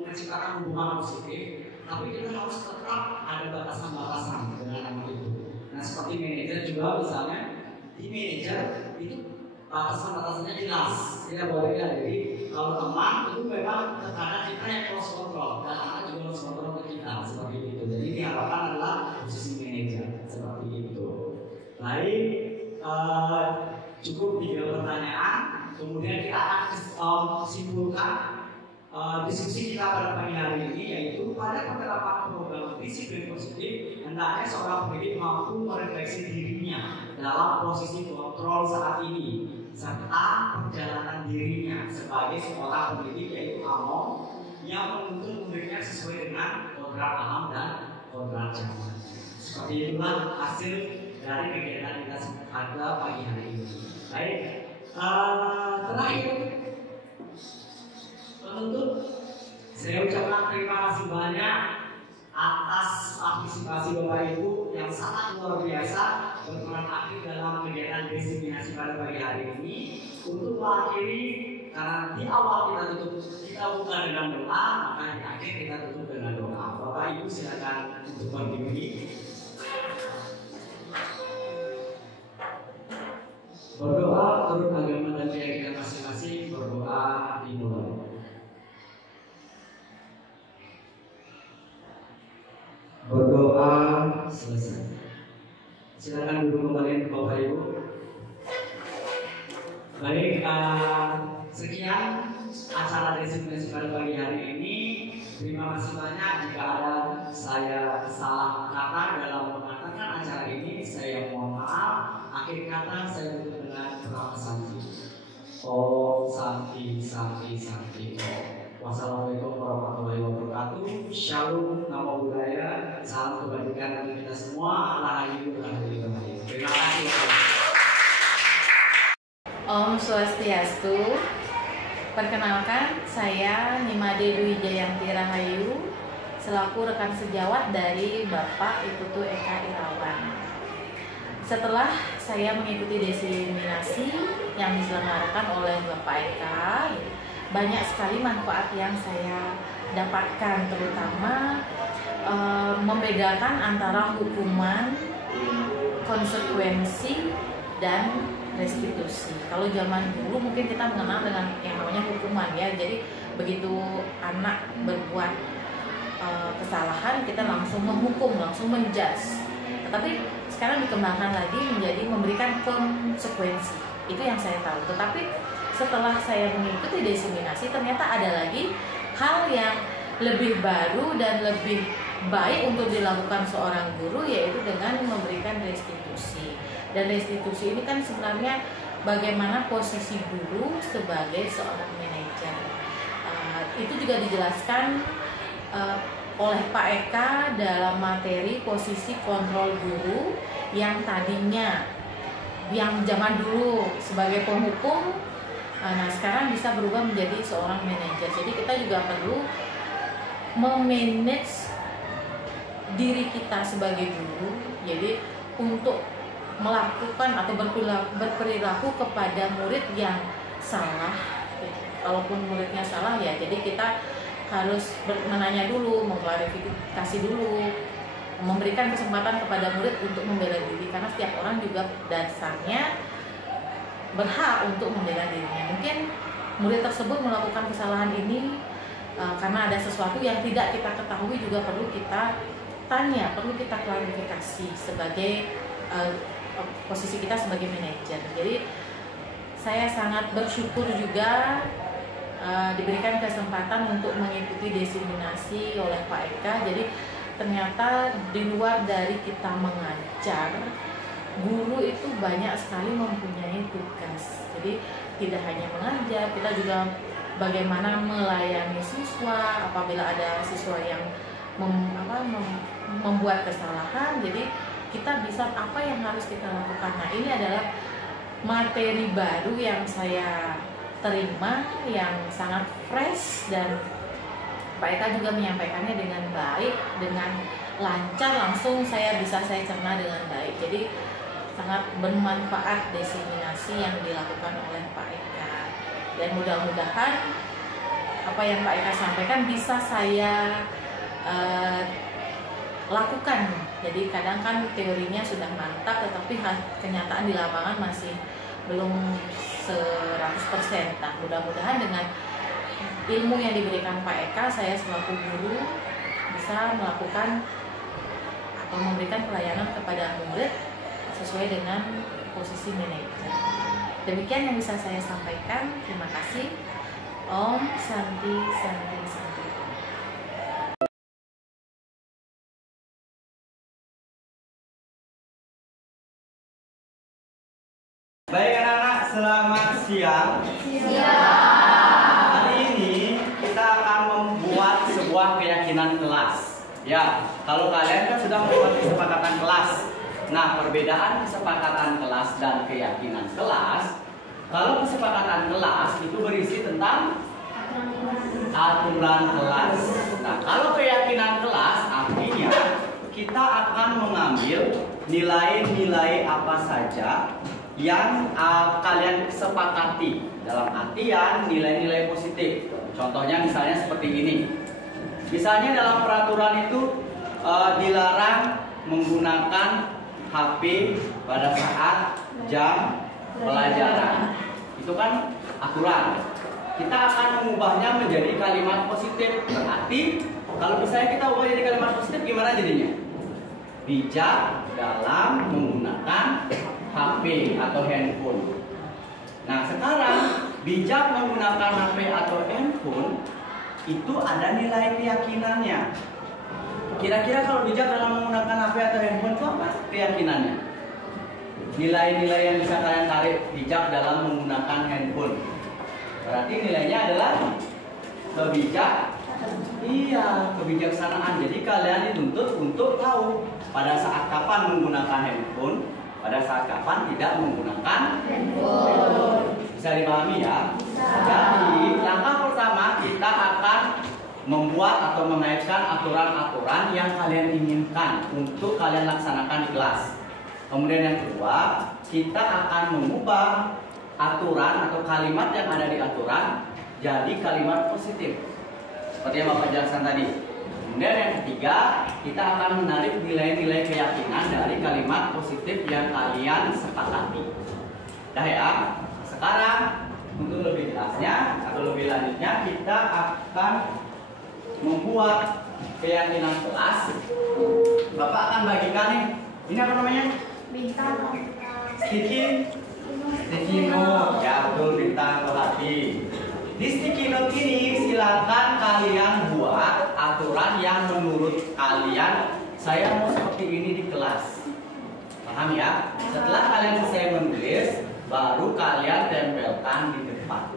menciptakan hubungan positif, tapi kita harus tetap ada batasan-batasan dengan anak itu. Nah, seperti manajer juga misalnya, di manajer itu batasan-batasannya jelas, tidak boleh ya. Jadi kalau teman itu memang terkadang kita yang close control dan anak juga close control ke kita seperti itu. Jadi diharapkan adalah posisi manajer seperti itu. Baik, cukup 3 pertanyaan. Kemudian kita akan simpulkan diskusi kita pada pagi hari ini, yaitu pada penerapan program disiplin positif hendaknya seorang pendidik mampu merefleksi dirinya dalam posisi kontrol saat ini serta perjalanan dirinya sebagai seorang pendidik, yaitu among yang menuntun muridnya sesuai dengan kodrat alam dan kodrat zaman. Seperti itulah hasil dari kegiatan kita pada pagi hari ini. Baik, terakhir penutup, saya ucapkan terima kasih banyak atas partisipasi Bapak Ibu yang sangat luar biasa berperan aktif dalam kegiatan diseminasi pada pagi hari ini. Untuk mengakhiri, karena di awal kita buka dengan doa, maka di akhir kita tutup dengan doa. Bapak Ibu silakan untuk berdiri. Berdoa menurut agama dan keyakinan masing-masing, berdoa dimulai. Berdoa selesai. Silakan duduk kembali Bapak Ibu. Baik, sekian acara disiplin pada pagi hari ini. Terima kasih banyak. Jika ada saya salah kata dalam mengatakan acara ini, saya mohon maaf. Akhir kata saya tutup dengan doa santi. Om santi santi santi. Wassalamualaikum warahmatullahi wabarakatuh. Shalom, namo buddhaya. Salam kebajikan untuk kita semua. Rahayu, rahayu, rahayu. Terima kasih. Om Swastiastu. Perkenalkan, saya Nimade Dwi Jayanti Rahayu selaku rekan sejawat dari Bapak Iputu Eka Irawan. Setelah saya mengikuti diseminasi yang diselenggarakan oleh Bapak Eka, banyak sekali manfaat yang saya dapatkan, terutama membedakan antara hukuman, konsekuensi, dan restitusi. Kalau zaman dulu mungkin kita mengenal dengan yang namanya hukuman ya. Jadi begitu anak berbuat kesalahan, kita langsung menghukum, langsung menjudge. Tetapi sekarang dikembangkan lagi menjadi memberikan konsekuensi. Itu yang saya tahu. Tetapi setelah saya mengikuti diseminasi, ternyata ada lagi hal yang lebih baru dan lebih baik untuk dilakukan seorang guru, yaitu dengan memberikan restitusi. Dan restitusi ini kan sebenarnya bagaimana posisi guru sebagai seorang manajer. itu juga dijelaskan oleh Pak Eka dalam materi posisi kontrol guru yang tadinya yang zaman dulu sebagai penghukum, nah sekarang bisa berubah menjadi seorang manajer. Jadi kita juga perlu memanage diri kita sebagai guru, jadi untuk melakukan atau berperilaku kepada murid yang salah. Kalaupun muridnya salah ya, jadi kita harus menanya dulu, mengklarifikasi dulu, memberikan kesempatan kepada murid untuk membela diri, karena setiap orang juga dasarnya berhak untuk membela dirinya. Mungkin murid tersebut melakukan kesalahan ini karena ada sesuatu yang tidak kita ketahui, juga perlu kita tanya, perlu kita klarifikasi sebagai posisi kita sebagai manajer. Jadi saya sangat bersyukur juga diberikan kesempatan untuk mengikuti diseminasi oleh Pak Eka. Jadi ternyata di luar dari kita mengajar, guru itu banyak sekali mempunyai tugas. Jadi tidak hanya mengajar, kita juga bagaimana melayani siswa apabila ada siswa yang membuat kesalahan. Jadi kita bisa apa yang harus kita lakukan. Nah, ini adalah materi baru yang saya terima, yang sangat fresh, dan Pak Eka juga menyampaikannya dengan baik, dengan lancar, langsung saya cerna dengan baik. Jadi sangat bermanfaat diseminasi yang dilakukan oleh Pak Eka, dan mudah-mudahan apa yang Pak Eka sampaikan bisa saya lakukan. Jadi kadang kan teorinya sudah mantap, tetapi kenyataan di lapangan masih belum 100%. Nah, mudah-mudahan dengan ilmu yang diberikan Pak Eka, saya selaku guru bisa melakukan atau memberikan pelayanan kepada murid sesuai dengan posisi manajer. Demikian yang bisa saya sampaikan. Terima kasih. Om Santi Santi Santi. Baik anak-anak, selamat siang. Hari ini kita akan membuat sebuah keyakinan kelas. Ya, kalau kalian kan sudah membuat kesepakatan kelas. Nah, perbedaan kesepakatan kelas dan keyakinan kelas. Kalau kesepakatan kelas itu berisi tentang aturan kelas. Nah, kalau keyakinan kelas artinya kita akan mengambil nilai-nilai apa saja yang kalian sepakati, dalam artian nilai-nilai positif. Contohnya misalnya seperti ini. Misalnya dalam peraturan itu dilarang menggunakan HP pada saat jam pelajaran. Itu kan aturan. Kita akan mengubahnya menjadi kalimat positif. Berarti kalau misalnya kita ubah jadi kalimat positif, gimana jadinya? Bijak dalam menggunakan HP atau handphone. Nah, sekarang bijak menggunakan HP atau handphone itu ada nilai keyakinannya. Kira-kira kalau bijak dalam menggunakan HP atau handphone itu apa keyakinannya? Nilai-nilai yang bisa kalian tarik bijak dalam menggunakan handphone. Berarti nilainya adalah kebijaksanaan. Jadi kalian dituntut untuk tahu pada saat kapan menggunakan handphone, pada saat kapan tidak menggunakan handphone. Bisa dipahami ya? Jadi langkah pertama kita akan membuat atau mengaitkan aturan-aturan yang kalian inginkan untuk kalian laksanakan di kelas. Kemudian yang kedua, kita akan mengubah aturan atau kalimat yang ada di aturan jadi kalimat positif, seperti yang Bapak jelaskan tadi. Kemudian yang ketiga, kita akan menarik nilai-nilai keyakinan dari kalimat positif yang kalian sepakati. Dah ya. Sekarang untuk lebih jelasnya atau lebih lanjutnya, kita akan membuat keyakinan kelas. Bapak akan bagikan nih. Ini apa namanya? Bintang. Sticky note. Ya betul, bintang atau hati. Di sticky note ini silakan kalian buat aturan yang menurut kalian saya mau seperti ini di kelas. Paham ya? Setelah kalian selesai menulis, baru kalian tempelkan di depan.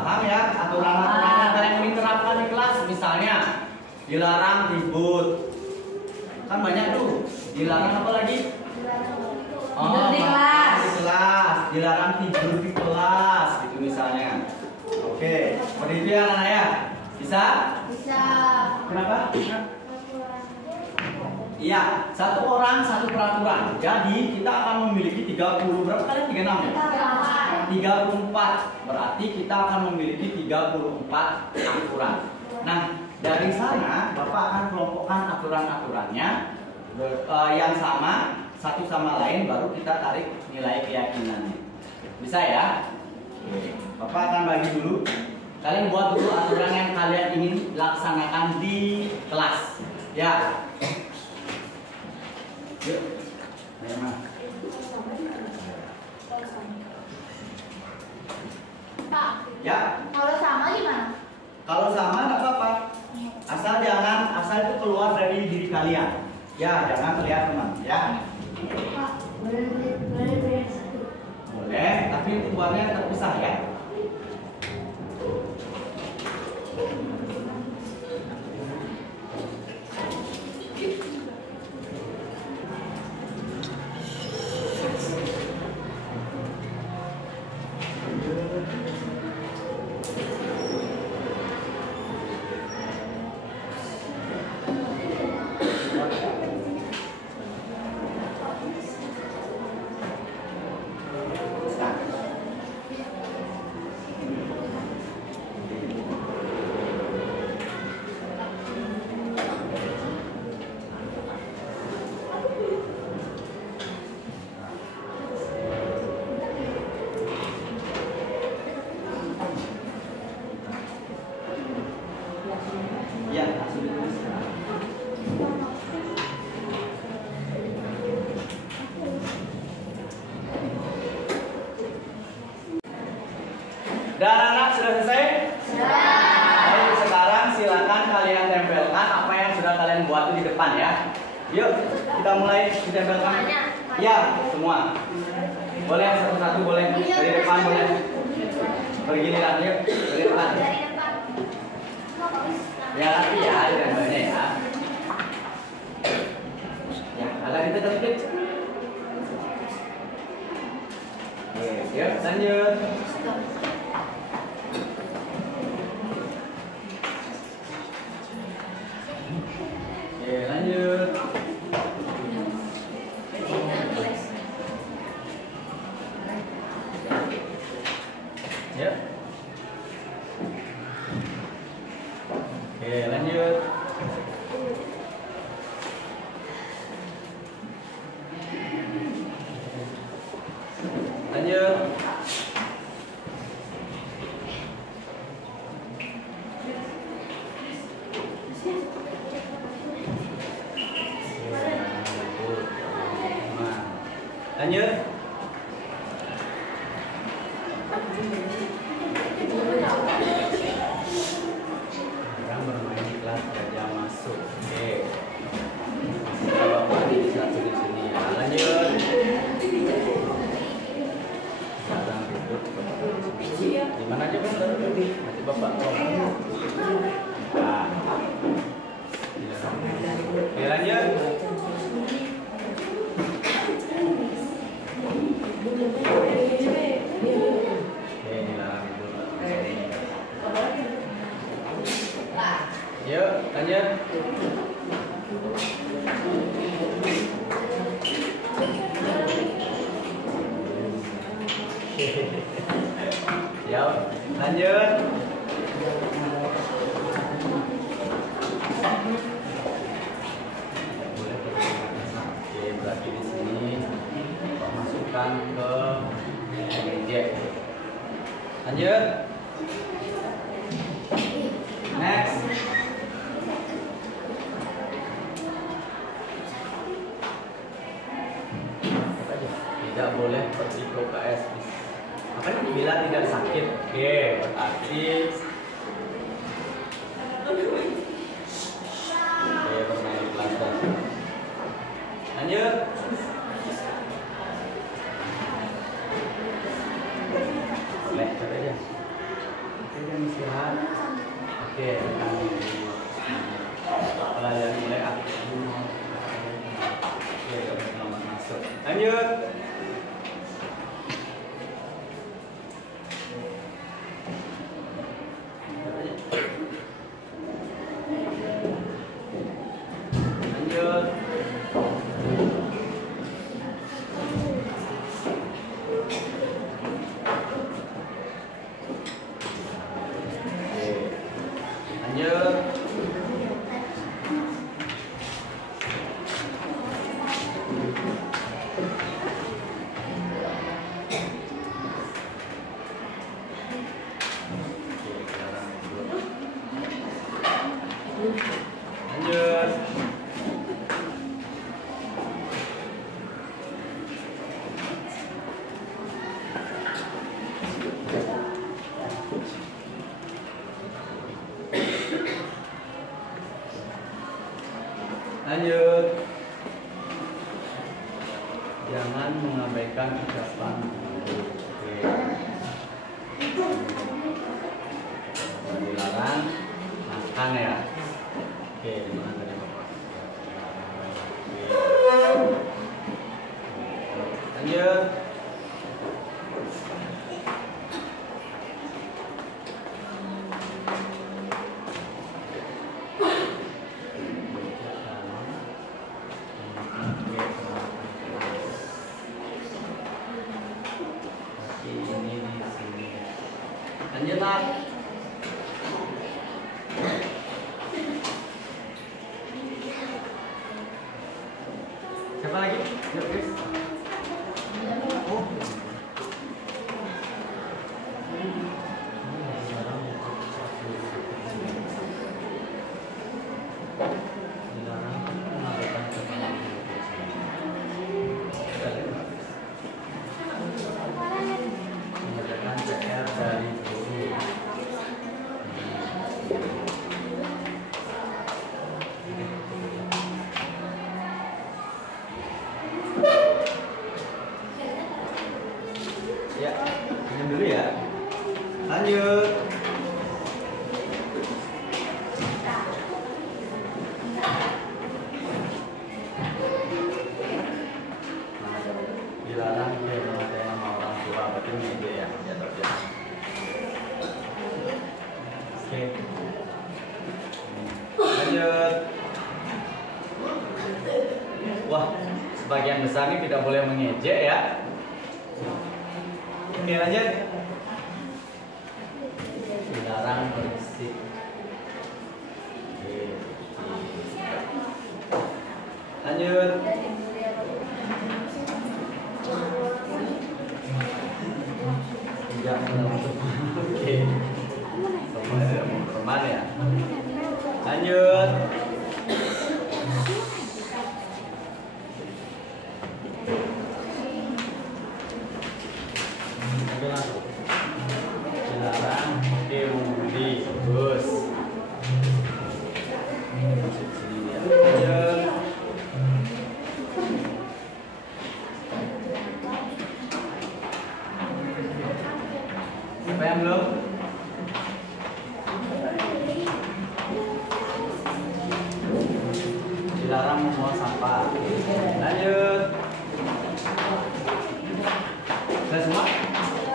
Paham ya aturan-aturan yang kalian ingin terapkan di kelas? Misalnya dilarang ribut. Kan banyak tuh. Dilarang apa lagi? Tidur di kelas. Di kelas. Dilarang tidur di kelas gitu misalnya. Oke, seperti itu ya anak-anak ya. Bisa? Bisa. Kenapa? Iya, satu orang satu peraturan. Jadi kita akan memiliki 30 berapa kali 36 ya? 34. Berarti kita akan memiliki 34 aturan. Nah, dari sana Bapak akan kelompokkan aturan-aturannya yang sama satu sama lain, baru kita tarik nilai keyakinannya. Bisa ya? Bapak akan bagi dulu. Kalian buat dulu aturan yang kalian ingin laksanakan di kelas. Ya. Yuk. Ayo, Ma. Pak, Ya. kalau sama gimana? Kalau sama nggak apa-apa. Asal itu keluar dari diri kalian. Ya, jangan terlihat teman. Ya. Pak, boleh satu. Boleh, tapi itu buatnya terpisah ya. Ya, langsung ditulis. Dan anak sudah selesai? Sudah. Baik, sekarang silakan kalian tempelkan apa yang sudah kalian buat itu di depan ya. Yuk, kita mulai ditempelkan. Ya, semua. Boleh yang satu-satu, boleh dari depan, boleh. Bergiliran, yuk, dari depan. Dari depan. Ya, tapi ya, ditempelnya ya. Ya, agak dikit-dikit. Oke, yuk, lanjut. Oke, lanjut. Yuk. Oke, lanjut. Lanjut. Lanjut. Orang bermain di kelas gajah masuk. Oke. Bapak di satu di sini ya. Lanjut. Sekarang ribut. Di mana aja Bang? Nanti Bapak tolong. Nah. Oke, lanjut. Yuk, lanjut. Yuk, lanjut. Oke, berarti di sini masukkan ke objek. Lanjut. Next. Tidak boleh pergi ke UKS. Apa ini? Bila tidak sakit. Oke, berarti bermain plaster. Lanjut. Boleh, coba aja. Lanjut. Lanjut. Lanjut. Lanjut. Lanjut. Jangan mengabaikan ucapan. Dilarang makan ya. Oke, dimana tadi Bapak? Lanjut. Lanjut lah. Siapa lagi? Yuk, Chris. Oh. Mengerjakan PR dari guru. Ya, minum dulu ya. Lanjut. Dilarang dia mengatai nama orang tua, betul media ya, jatuh. Oke. Lanjut. Wah, sebagian besar ini tidak boleh mengejek ya. Oke, lanjut. Dilarang berisik. Lanjut. Tidak menutup. Oke. Semua tidak mau berteman ya. Lanjut. Dilarang mengemudi bus. Lanjut. Siapa yang belum? Dilarang membuang sampah. Lanjut. Sudah semua?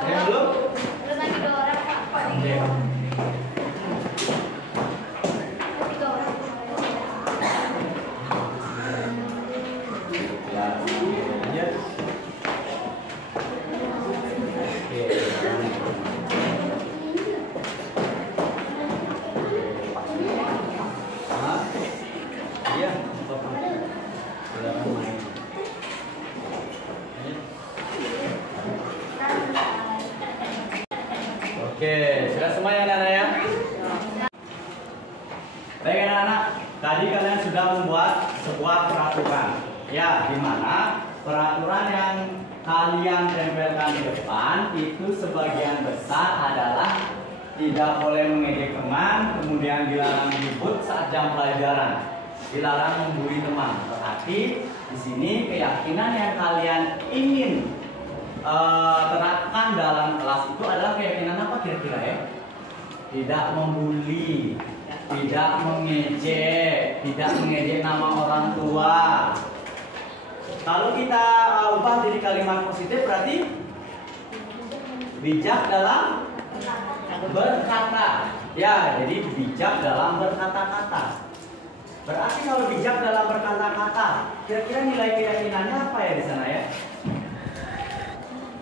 Ada yang belum? Belum lagi 2 orang Pak. Oke. Tiga orang. Ya, lanjut. Oke. Hah? Iya, Bapak. Dilarang main. Oke, sudah semua ya anak-anak ya? Baik anak-anak, tadi kalian sudah membuat sebuah peraturan. Ya, di mana peraturan yang kalian tempelkan di depan itu sebagian besar adalah tidak boleh mengejek teman, kemudian dilarang ribut saat jam pelajaran, dilarang membuli teman. Tetapi di sini keyakinan yang kalian ingin terapkan dalam kelas itu adalah keyakinan apa kira-kira ya? Tidak membuli, tidak mengejek nama orang tua. Kalau kita ubah jadi kalimat positif berarti bijak dalam berkata. Ya, jadi bijak dalam berkata-kata. Berarti kalau bijak dalam berkata-kata, kira-kira nilai keyakinannya apa ya di sana ya?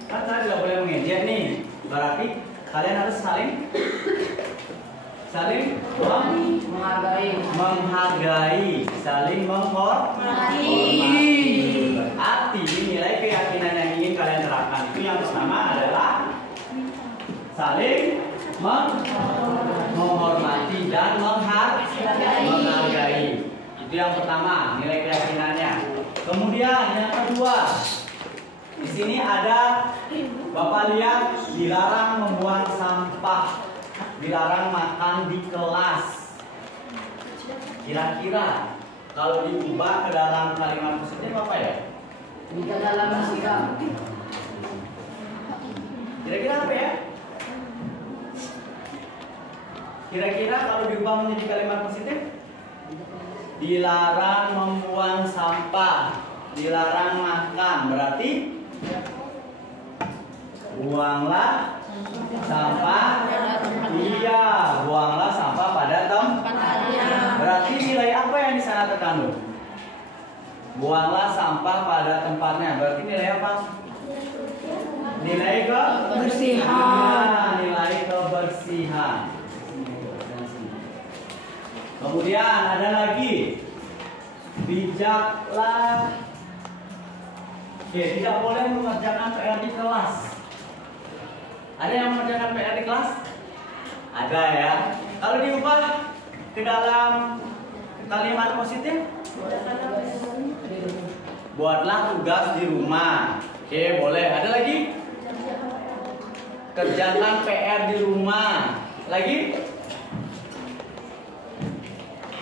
Kan saya tidak boleh mengejek nih. Berarti kalian harus saling menghargai, saling menghormati. Berarti nilai keyakinan yang ingin kalian terapkan itu yang pertama adalah saling menghormati dan menghargai. Itu yang pertama, nilai keyakinannya. Kemudian yang kedua, di sini ada Bapak lihat dilarang membuang sampah, dilarang makan di kelas. Kira-kira kalau diubah ke dalam kalimat positif apa ya? Bijak dalam bersikap. Kira-kira apa ya? Kira-kira kalau diubah menjadi kalimat positif? Dilarang membuang sampah, dilarang makan. Berarti buanglah sampah. Iya, buanglah sampah pada tempatnya. Berarti nilai apa yang di sana terkandung? Buanglah sampah pada tempatnya. Berarti nilai apa? Nilai kebersihan. Nilai kebersihan. Kemudian ada lagi bijaklah. Oke, tidak boleh mengerjakan PR di kelas. Ada yang mengerjakan PR di kelas? Ada ya. Kalau diubah ke dalam kalimat positif, buatlah tugas di rumah. Oke, boleh. Ada lagi? Kerjakan PR di rumah. Lagi?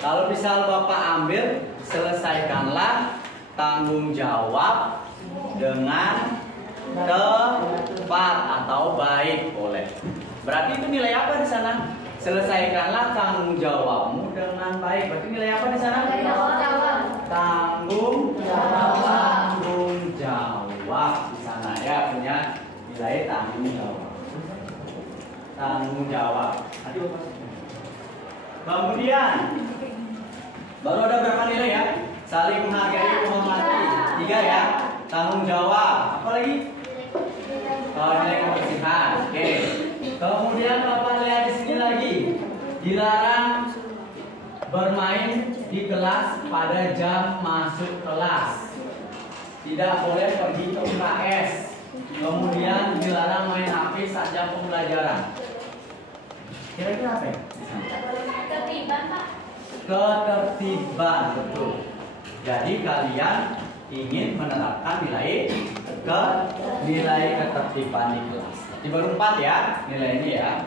Kalau misal Bapak ambil, selesaikanlah tanggung jawab dengan tepat atau baik, boleh. Berarti itu nilai apa di sana? Selesaikanlah tanggung jawabmu dengan baik. Berarti nilai apa di sana? Tanggung jawab di sana ya, punya nilai tanggung jawab. Tanggung jawab. Kemudian baru ada berapa nilai ya? Saling menghargai, menghormati. 3 ya. Tanggung jawab. Apa lagi? Nilai kebersihan. Oke. Kemudian Bapak lihat di sini lagi. Dilarang bermain di kelas pada jam masuk kelas. Tidak boleh pergi ke UKS. Kemudian dilarang main HP saat jam pembelajaran. Kira-kira apa ya? Ketertiban, Pak. Ketertiban, betul. Jadi kalian ingin menerapkan nilai ketertiban di kelas. Di baru 4 ya nilai ini ya.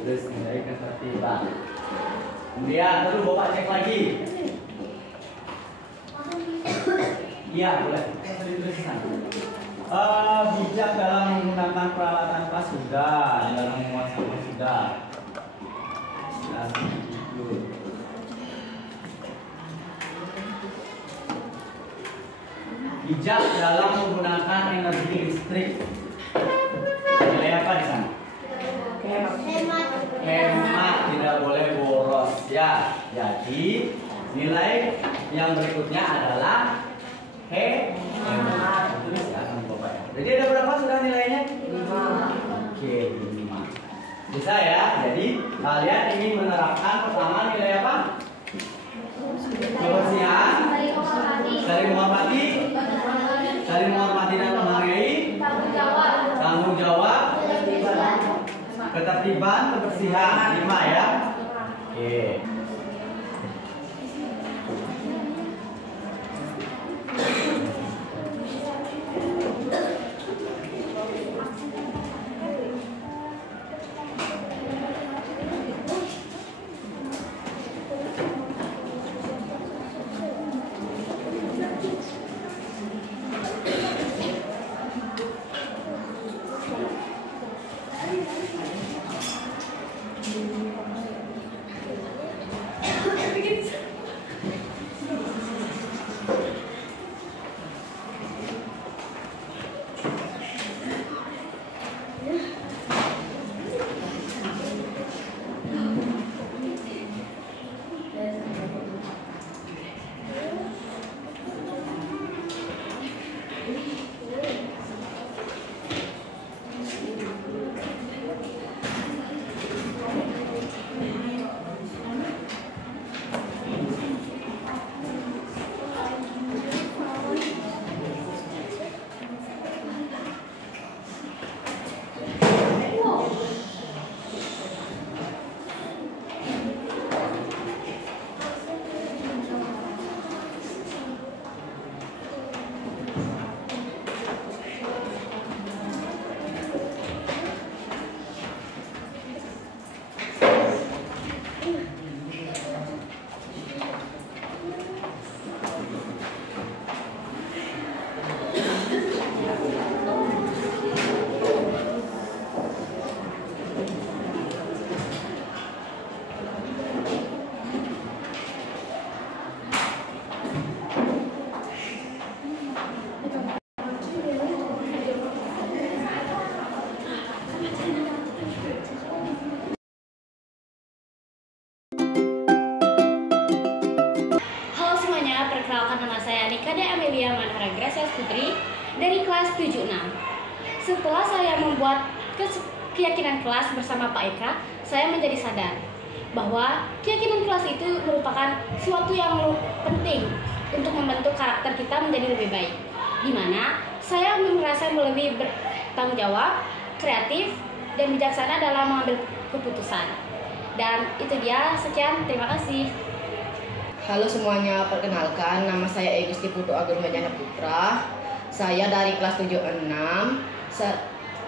Terus nilai ketertiban. Kemudian lalu Bapak cek lagi. Iya boleh. Bijak dalam menggunakan peralatan kelas sudah, dalam memuat sampah sudah. Bijak dalam menggunakan energi listrik. Nilai apa di sana? Hemat, tidak boleh boros ya. Jadi nilai yang berikutnya adalah hemat. Tulis ya Bapak ya. Jadi ada berapa sudah nilainya? 5. Oke, 5. Bisa ya. Jadi kalian ingin menerapkan pertama nilai apa? Kebersihan, saling menghormati, dan menghargai, tanggung jawab, ketertiban, kebersihan. 5 ya. Oke. S.S. Putri dari kelas 76. Setelah saya membuat keyakinan kelas bersama Pak Eka, saya menjadi sadar bahwa keyakinan kelas itu merupakan suatu yang penting untuk membentuk karakter kita menjadi lebih baik, di mana saya merasa lebih bertanggung jawab, kreatif, dan bijaksana dalam mengambil keputusan. Dan itu dia, sekian, terima kasih. Halo semuanya, perkenalkan nama saya Egusti Putu Agung Majana Putra. Saya dari kelas 76.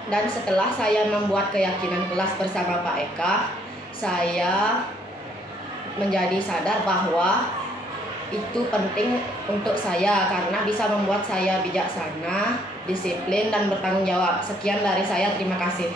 Dan setelah saya membuat keyakinan kelas bersama Pak Eka, saya menjadi sadar bahwa itu penting untuk saya karena bisa membuat saya bijaksana, disiplin, dan bertanggung jawab. Sekian dari saya, terima kasih.